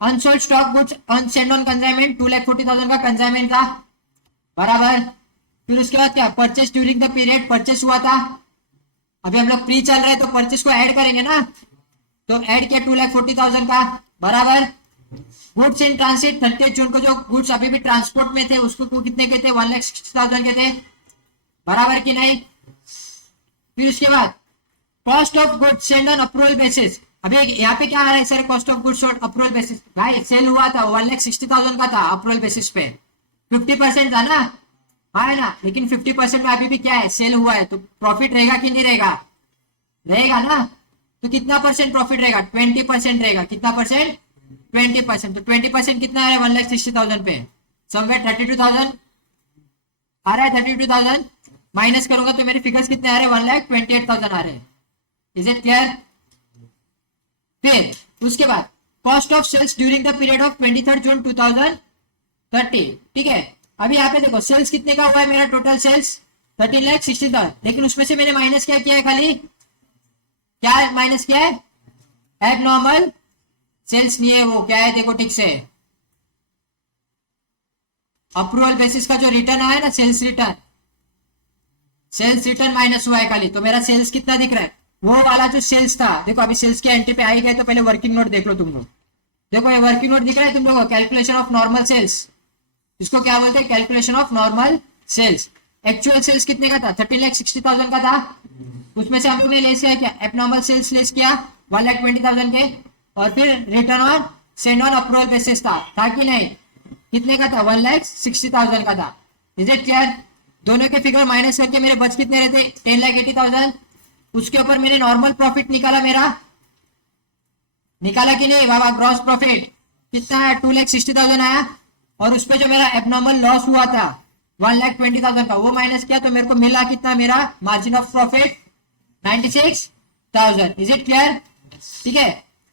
unsold stock goods unsent on consignment 2,40,000 का कंसाइनमेंट था बराबर फिर उसके बाद क्या purchase during the period purchase हुआ था अभी हम लोग प्री चल रहे हैं तो परचेस को ऐड करेंगे ना तो ऐड किया 2,40,000 का बराबर गुड्स इन ट्रांसिट 30 जून को जो गुड्स अभी भी ट्रांसपोर्ट में थे उसको कितने के थे 1,60,000 के थे बराबर की नहीं फिर उसके बाद cost of goods send on approval basis अभी यहाँ पे क्या आ रहा है sir cost of goods on approval basis भाई सेल हुआ था 1,60,000 का था अप्रूवल बेसिस पे 50% था ना हाँ है ना, लेकिन 50% में अभी भी क्या है, सेल हुआ है, तो प्रॉफिट रहेगा कि नहीं रहेगा, रहेगा ना। तो कितना परसेंट प्रॉफिट रहेगा, 20% रहेगा। कितना परसेंट, 20%। तो 20% कितना है, 1,60,000 पे, समवेयर 32,000 आ रहा है। 32,000 माइनस करूंगा तो मेरे फिगर्स कितने आ रहे हैं, 1,28,000 आ रहे हैं। Is it clear. फिर उसके बाद cost of sales during the period of 23 June 2030, ठीक है। अभी यहाँ पे देखो सेल्स कितने का हुआ है मेरा, टोटल सेल्स 13,60,000, लेकिन उसमें से मैंने माइनस क्या किया है, खाली क्या माइनस किया है, एब नॉर्मल सेल्स नहीं है, वो क्या है देखो ठीक से, अप्रूवल बेसिस का जो रिटर्न आया ना, sales return, sales return minus हुआ है खाली। तो मेरा सेल्स कितना दिख रहा है, वो वाला जो सेल्स था, देखो अभी सेल्स के एंट्री पे आई गए, तो पहले वर्किंग नोट देख लो तुम लोग। देखो ये वर्किंग नोट दिख रहा है तुम लोगों को, कैलकुलेशन ऑफ नॉर्मल सेल्स, इसको क्या बोलते हैं, calculation of normal sales. Actual sales कितने का था, 13,60,000 का था, उसमें से हम लोग ने लेस किया क्या, एबनॉर्मल सेल्स लेस किया 1,20,000 के, और फिर return on send on approval basis था कि नहीं, कितने का था, 1,60,000 का था। Is it clear. दोनों के फिगर माइनस करके मेरे बच कितने रहते, 10,80,000। उसके ऊपर मैंने नॉर्मल प्रॉफिट निकाला, मेरा निकाला कि नहीं बाबा, ग्रॉस प्रॉफिट कितना है, 2,60,000 आया, और उस पर जो मेरा एबनॉर्मल लॉस हुआ था 1,20,000 का, वो माइनस किया, तो मेरे को मिला कितना, मेरा margin of profit 96,000। Is it clear, ठीक है।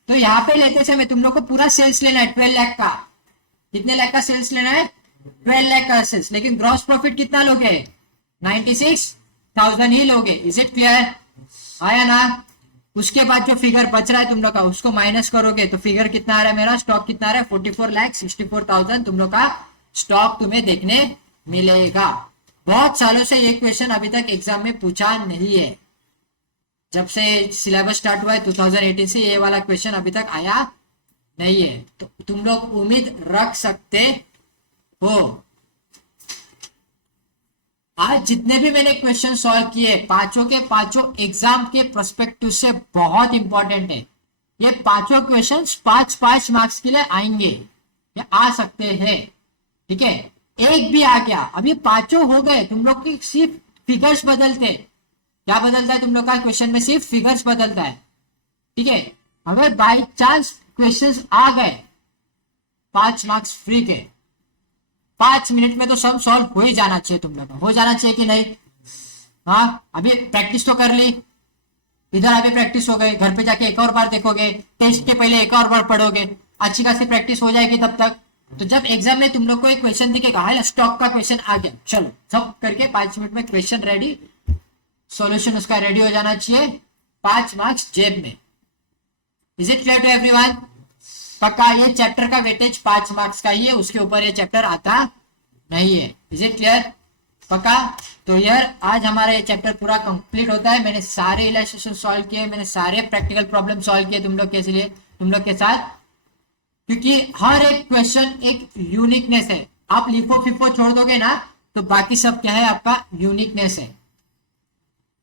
तो यहाँ पे लेते समय तुम लोग को पूरा सेल्स लेना है 12 लाख का, कितने लाख का सेल्स लेना है, 12 लाख का सेल्स, लेकिन ग्रॉस प्रॉफिट कितना लोगे, 96,000 ही लोगे। इज इट क्लियर, आया ना। उसके बाद जो फिगर बच रहा है तुम लोग का, उसको माइनस करोगे तो फिगर कितना आ रहा है मेरा, स्टॉक कितना आ रहा है, 44,64,000 तुम लोग का स्टॉक तुम्हें देखने मिलेगा। बहुत सालों से ये क्वेश्चन अभी तक एग्जाम में पूछा नहीं है, जब से सिलेबस स्टार्ट हुआ है 2018 से ये वाला क्वेश्चन अभी तक आया नहीं है, तो तुम लोग उम्मीद रख सकते हो। आज जितने भी मैंने क्वेश्चन सॉल्व किए, पांचों के पांचों एग्जाम के पर्सपेक्टिव से बहुत इंपॉर्टेंट है। ये पांचों क्वेश्चंस 5-5 मार्क्स के लिए आएंगे, ये आ सकते हैं, ठीक है। एक भी आ गया, अभी पांचों हो गए, तुम लोग की सिर्फ फिगर्स बदलते, क्या बदलता है तुम लोग का क्वेश्चन में, सिर्फ फिगर्स बदलता है, ठीक है। अगर बाई चांस क्वेश्चंस आ गए 5 मार्क्स फ्री के, 5 मिनट में तो सब सॉल्व हो ही जाना चाहिए, तुम लोग को हो जाना चाहिए कि नहीं। हाँ अभी प्रैक्टिस तो कर ली, इधर अभी प्रैक्टिस हो गई, घर पे जाके एक और बार देखोगे, टेस्ट के पहले एक और बार पढ़ोगे, अच्छी खासी प्रैक्टिस हो जाएगी तब तक। तो जब एग्जाम में तुम लोग को एक क्वेश्चन दिखेगा, है स्टॉक का क्वेश्चन आ गया, चलो सब करके 5 मिनट में क्वेश्चन रेडी, सॉल्यूशन उसका रेडी हो जाना चाहिए, 5 मार्क्स जेब में। Is it clear to everyone, पक्का। ये चैप्टर का वेटेज 5 मार्क्स का ही है, उसके ऊपर ये चैप्टर आता नहीं है। इज इट क्लियर, पक्का। तो यार आज हमारा ये चैप्टर पूरा कंप्लीट होता है। मैंने सारे इलस्ट्रेशन सॉल्व किए, मैंने सारे प्रैक्टिकल प्रॉब्लम सॉल्व किए तुम लोग के लिए, तुम लोग के साथ, क्योंकि हर एक क्वेश्चन एक यूनिकनेस है। आप लिफो फिफो छोड़ दोगे ना तो बाकी सब क्या है, आपका यूनिकनेस है।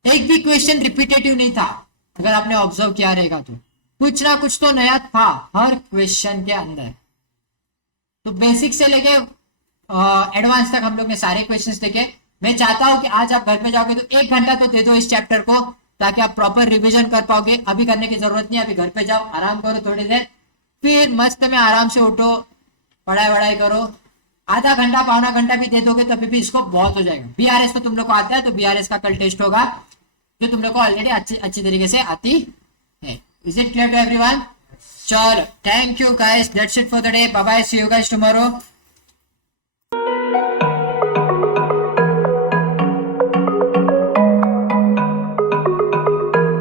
एक भी क्वेश्चन रिपीटेटिव नहीं था, अगर आपने ऑब्जर्व किया रहेगा तो कुछ ना कुछ तो नया था हर क्वेश्चन के अंदर। तो बेसिक से लेके एडवांस तक हम लोग ने सारे क्वेश्चंस देखे। मैं चाहता हूं कि आज आप घर पे जाओगे तो 1 घंटा तो दे दो इस चैप्टर को, ताकि आप प्रॉपर रिवीजन कर पाओगे। अभी करने की जरूरत नहीं है, अभी घर पे जाओ, आराम करो थोड़ी देर, फिर मस्त में आराम से उठो, पढ़ाई वढ़ाई करो। आधा घंटा पौना घंटा भी दे दोगे तो अभी भी इसको बहुत हो जाएगा। बीआरएस तो तुम लोग को आता है, तो बीआरएस का कल टेस्ट होगा, जो तुम लोग को ऑलरेडी अच्छी तरीके से आती है। Is it clear to everyone? चलो, thank you guys, that's it for the day, bye bye, see you guys tomorrow.